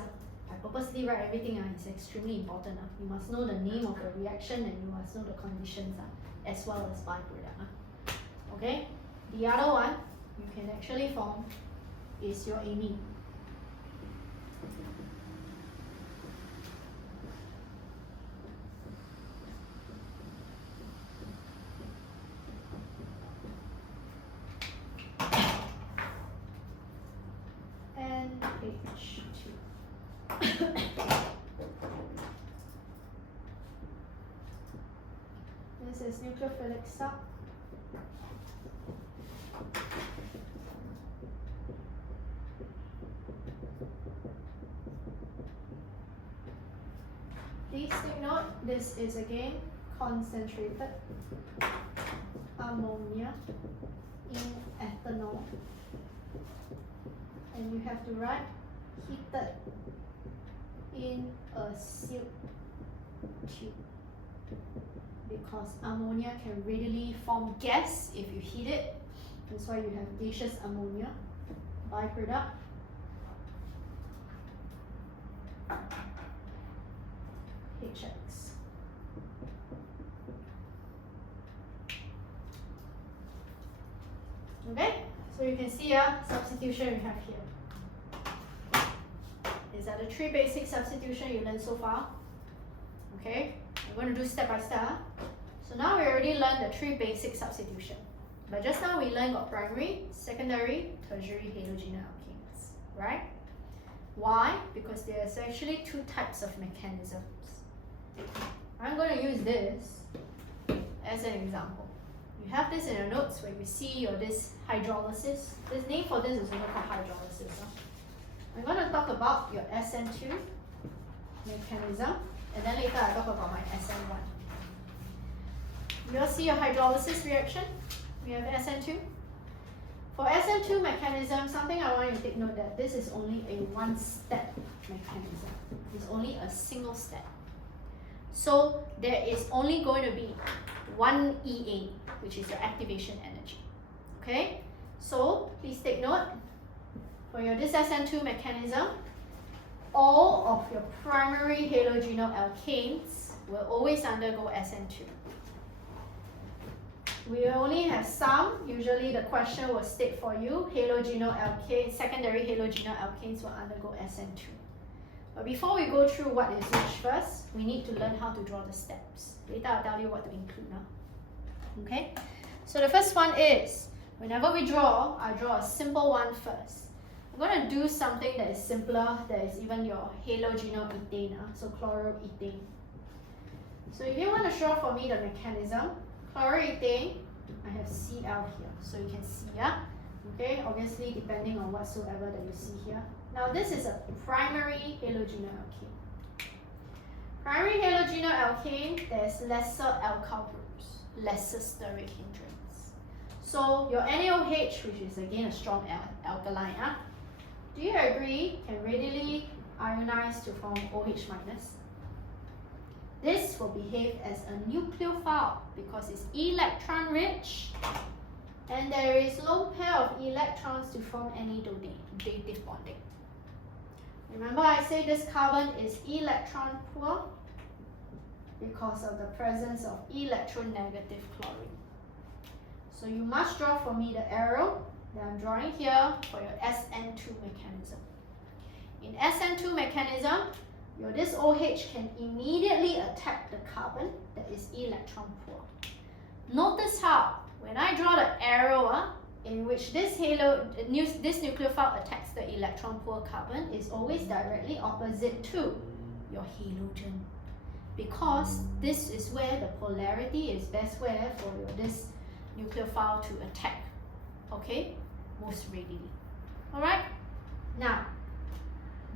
I purposely write everything, it's extremely important. You must know the name of the reaction and you must know the conditions as well as byproduct. Okay, the other one you can actually form is your amine. NH2. This is nucleophilic sub. Please take note, this is again concentrated ammonia in ethanol. And you have to write heated in a sealed tube, because ammonia can readily form gas if you heat it. That's why you have gaseous ammonia. Byproduct HX. Okay, so you can see a substitution we have here. These are the 3 basic substitution you learned so far. Okay, I'm going to do step by step. So now we already learned the 3 basic substitution. But just now we learned got primary, secondary, tertiary halogenoalkanes, right? Why? Because there's actually 2 types of mechanisms. I'm going to use this as an example. You have this in your notes where you see your this hydrolysis. This name for this is also called hydrolysis. I'm going to talk about your SN2 mechanism, and then later I talk about my SN1. You all see your hydrolysis reaction? We have SN2. For SN2 mechanism, something I want you to take note that this is only a 1-step mechanism. It's only a single step. So there is only going to be 1 EA, which is your activation energy. Okay? So please take note, for your this SN2 mechanism, all of your primary halogenoalkanes will always undergo SN2. We only have some, usually the question will state for you, halogenoalkanes, secondary halogenoalkanes will undergo SN2. But before we go through what is which first, we need to learn how to draw the steps. Later I'll tell you what to include now. Okay? So the first one is, whenever we draw, I draw a simple one first. I'm going to do something that is simpler, that is even your halogenoethane, so chloroethane. So if you want to show for me the mechanism, chloroethane, I have Cl here, so you can see, okay, obviously depending on whatsoever that you see here. Now this is a primary halogenoalkane. Primary halogenoalkane, there's lesser alkyl groups, lesser steric hindrance. So your NaOH, which is again a strong alkaline, do you agree can readily ionize to form OH minus? This will behave as a nucleophile because it's electron rich and there is lone pair of electrons to form any dative bonding. Remember I say this carbon is electron poor because of the presence of electronegative chlorine. So you must draw for me the arrow that I'm drawing here for your SN2 mechanism. In SN2 mechanism, your this OH can immediately attack the carbon that is electron poor. Notice how when I draw the arrow in which this nucleophile attacks the electron poor carbon is always directly opposite to your halogen, because this is where the polarity is best where for your this nucleophile to attack, okay, most readily. Alright, now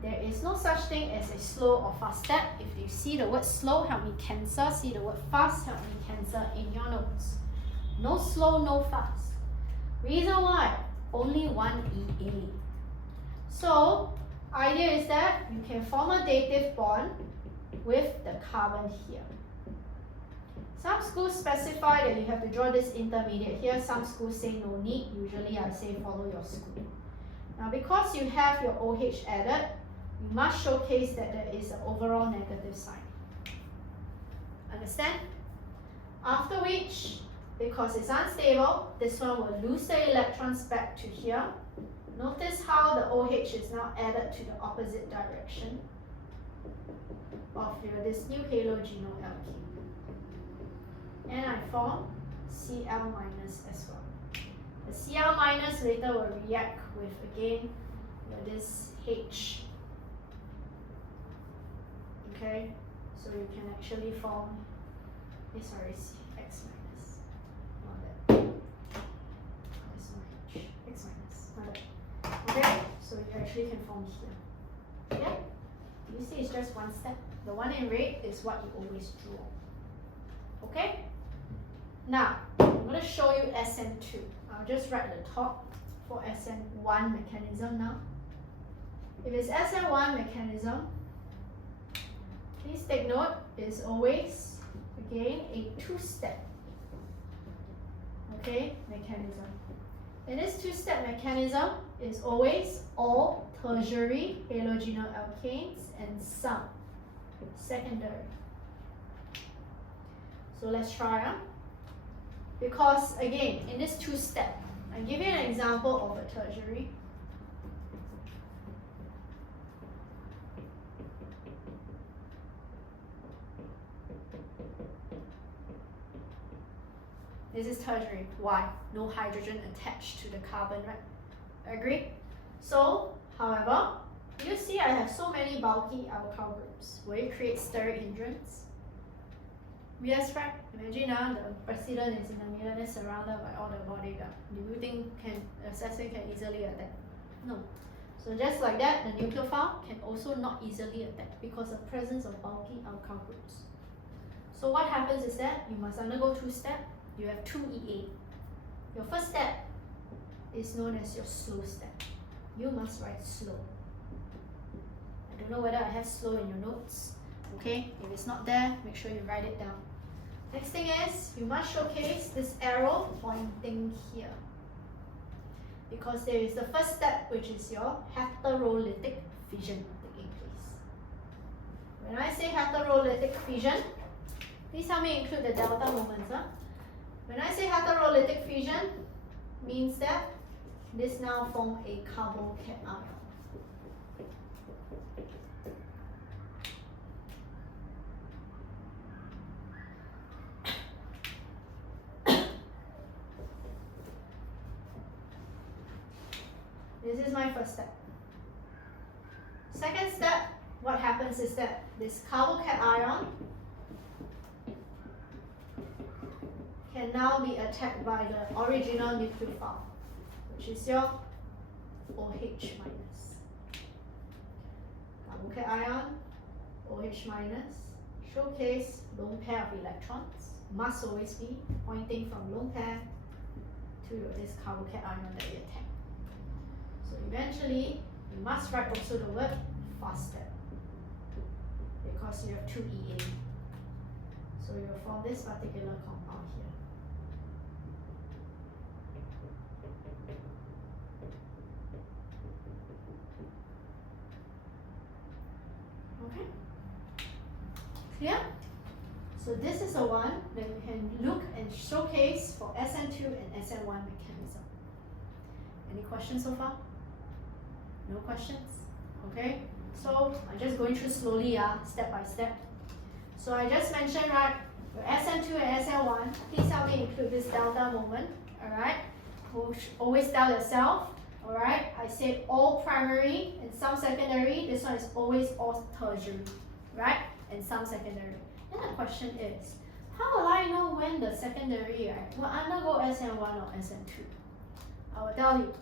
there is no such thing as a slow or fast step. If you see the word slow, help me cancel. See the word fast, help me cancel in your notes. No slow, no fast. Reason why? Only 1 EA. So, idea is that you can form a dative bond with the carbon here. Some schools specify that you have to draw this intermediate here. Some schools say no need. Usually I say follow your school. Now because you have your OH added, you must showcase that there is an overall negative sign. Understand? After which, because it's unstable, this one will lose the electrons back to here. Notice how the OH is now added to the opposite direction of this new halogenoalkane. And I form Cl- as well. The Cl- later will react with again this H. Okay, so you can actually form, X minus, not that. That's not H, X minus, not that. Okay, so you actually can form here. Yeah, you see it's just one step. The one in red is what you always draw. Okay, now I'm going to show you SN2. I'll just write the top for SN1 mechanism now. If it's SN1 mechanism, please take note, it's always, again, a two-step, okay, mechanism. And this two-step mechanism is always all tertiary halogenoalkanes and some secondary. So let's try. Because again, in this two-step, I give you an example of a tertiary. This is tertiary. Why? No hydrogen attached to the carbon, right? Agree? So, however, you see I have so many bulky alkyl groups. Will it create steric hindrance? Yes, right? Imagine the president is in the middle and surrounded by all the bodyguard. Do you think assassin can easily attack? No. So just like that, the nucleophile can also not easily attack because of presence of bulky alkyl groups. So what happens is that you must undergo two steps. You have 2 EA. Your first step is known as your slow step. You must write slow. I don't know whether I have slow in your notes. Okay, if it's not there, make sure you write it down. Next thing is, you must showcase this arrow pointing here. Because there is the first step, which is your heterolytic fission taking place. When I say heterolytic fission, please help me include the delta moments. When I say heterolytic fission, means that this now forms a carbocation. This is my first step. Second step, what happens is that this carbocation can now be attacked by the original nucleophile, which is your OH minus. Carbocation, OH minus, showcase lone pair of electrons, must always be pointing from lone pair to this carbocation that you attack. So eventually, you must write also the word fast step because you have 2 EA. So you will form this particular compound here. Okay? Clear? So this is the one that you can look and showcase for SN2 and SN1 mechanism. Any questions so far? No questions? Okay, so I'm just going through slowly, step by step. So I just mentioned, right, for SN2 and SN1, please help me include this delta moment, alright? Always tell yourself, alright, I said all primary and some secondary, this one is always all tertiary, right? And some secondary. Then the question is, how will I know when the secondary will undergo SN1 or SN2? I will tell you,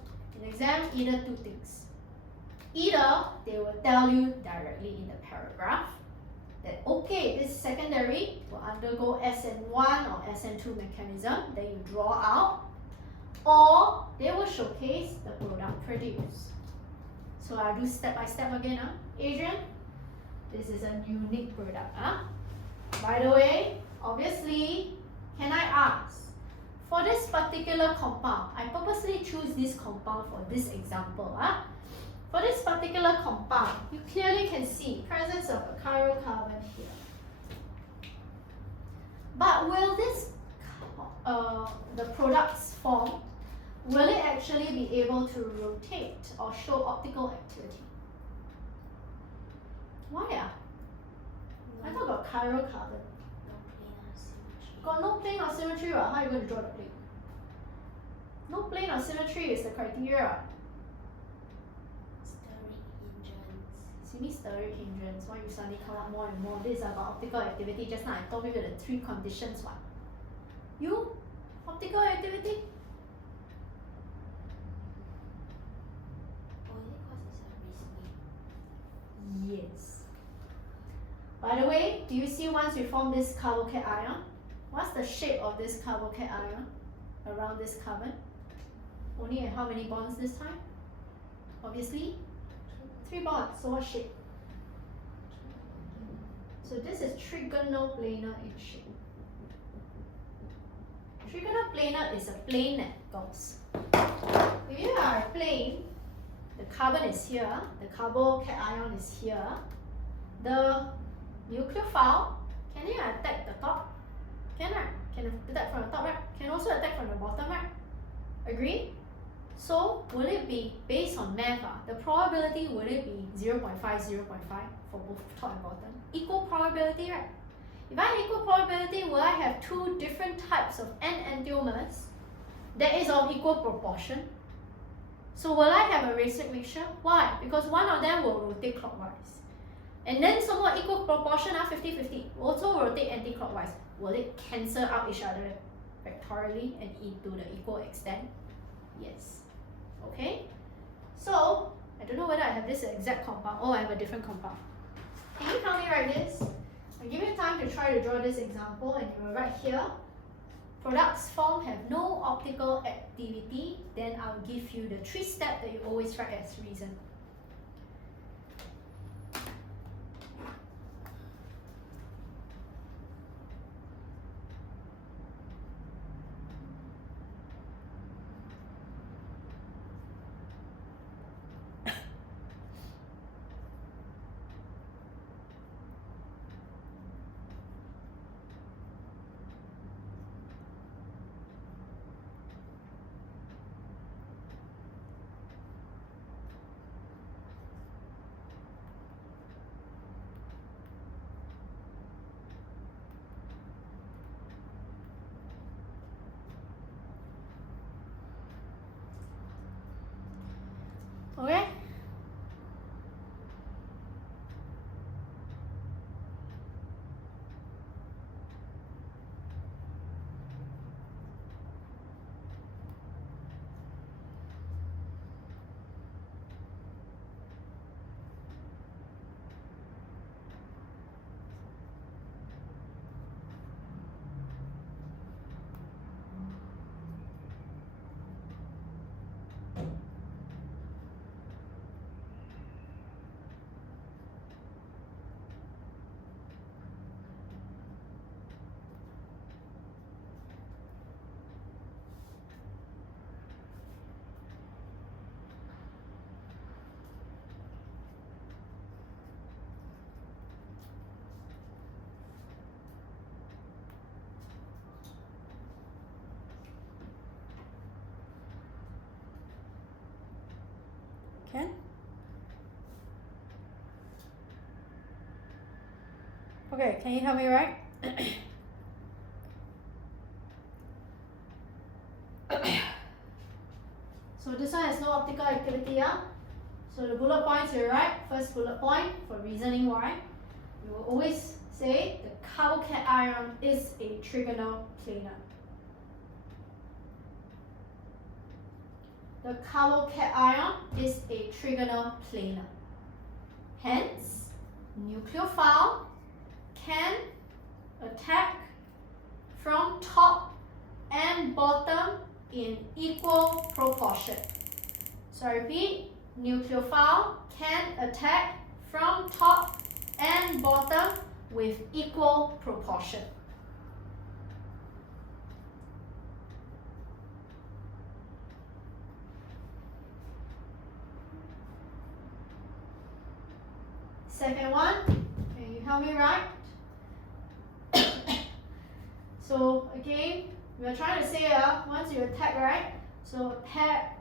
in exam, either two things. Either they will tell you directly in the paragraph that okay, this secondary will undergo SN1 or SN2 mechanism that you draw out, or they will showcase the product produced. So I'll do step by step again. Adrian, this is a unique product. By the way, obviously, can I ask, for this particular compound, I purposely choose this compound for this example. For this particular compound, you clearly can see presence of a chiral carbon here. But will this, the products formed, will it actually be able to rotate or show optical activity? Why ah? I thought got chiral carbon. No planar symmetry. Got no plane or symmetry, right? How are you going to draw the plane? No plane or symmetry is the criteria. Steric hindrance. Semi-steric hindrance. Why you suddenly come up more and more? This is about optical activity. Just now I told you the 3 conditions. What? You? Optical activity? Oh, is it because it's a risky? Yes. By the way, do you see once you form this carbocation ion? What's the shape of this carbocation ion around this carbon? Only at how many bonds this time? Obviously, 3 bonds. So what shape? So this is trigonoplanar in shape. Trigonoplanar is a plane that goes. If you are a plane, the carbon is here, the carbocation ion is here. The nucleophile, can it attack the top? Can attack from the top, right? Can also attack from the bottom, right? Agree? So will it be based on math? The probability, will it be 0.5, 0.5 for both top and bottom? Equal probability, right? If I have equal probability, will I have 2 different types of n-enantiomers that is of equal proportion? So will I have a reciproc mixture? Why? Because one of them will rotate clockwise. And then somewhat equal proportion, 50-50, also rotate anti-clockwise. Will it cancel out each other vectorially and to the equal extent? Yes. Okay? So, I don't know whether I have this exact compound. Oh, I have a different compound. Can you help me write this? I'll give you time to try to draw this example, and you will write here. Products formed have no optical activity. Then I'll give you the 3 steps that you always write as reason. Okay? Can? Okay, can you help me write? So this one has no optical activity, yeah? So the bullet points you write, first bullet point for reasoning why. You will always say the carbocation ion is a trigonoplanar. The carbocation ion is a trigonoplanar. Hence, nucleophile can attack from top and bottom in equal proportion. So I repeat, nucleophile can attack from top and bottom with equal proportion. Second one, can you help me write? So again, we are trying to say once you attack, right? So a pair,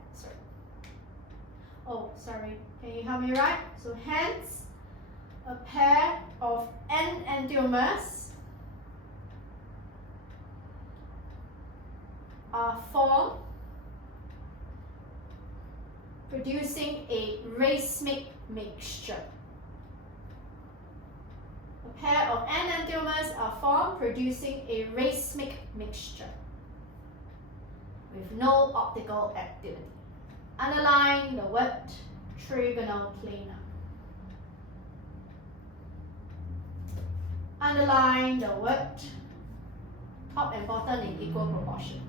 sorry, can you help me write? So hence, a pair of enantiomers are formed producing a racemic mixture. A pair of enantiomers are formed producing a racemic mixture with no optical activity. Underline the word trigonal planar. Underline the word top and bottom in equal proportion.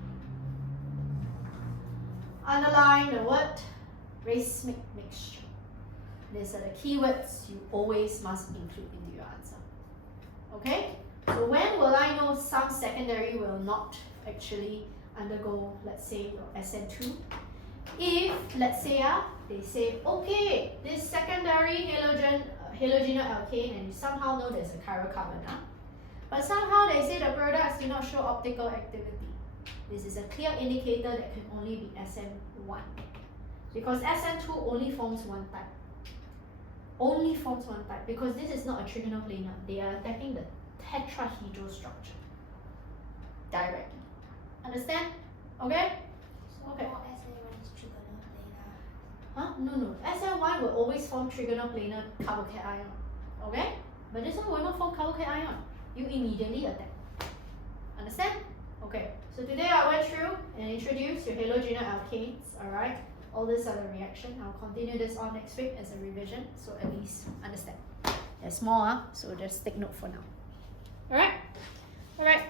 Underline the word racemic mixture. These are the keywords you always must include into your answer. Okay? So when will I know some secondary will not actually undergo, let's say, your SN2? If, let's say, they say, okay, this secondary halogenoalkane, and you somehow know there's a chiral carbon, but somehow they say the products do not show optical activity. This is a clear indicator that can only be SN1. Because SN2 only forms one type. Only forms one type, because this is not a trigonal planar. They are attacking the tetrahedral structure directly. Understand? Okay? So Okay. all SN1 is trigonal planar. Huh? No. SN1 will always form trigonal planar carbocation. Okay? But this one will not form carbocation. You immediately attack. Understand? Okay. So today I went through and introduced your halogenoalkanes. Alright? All these are the reaction. I'll continue this on next week as a revision, so at least understand. There's more, so just take note for now. Alright? Alright.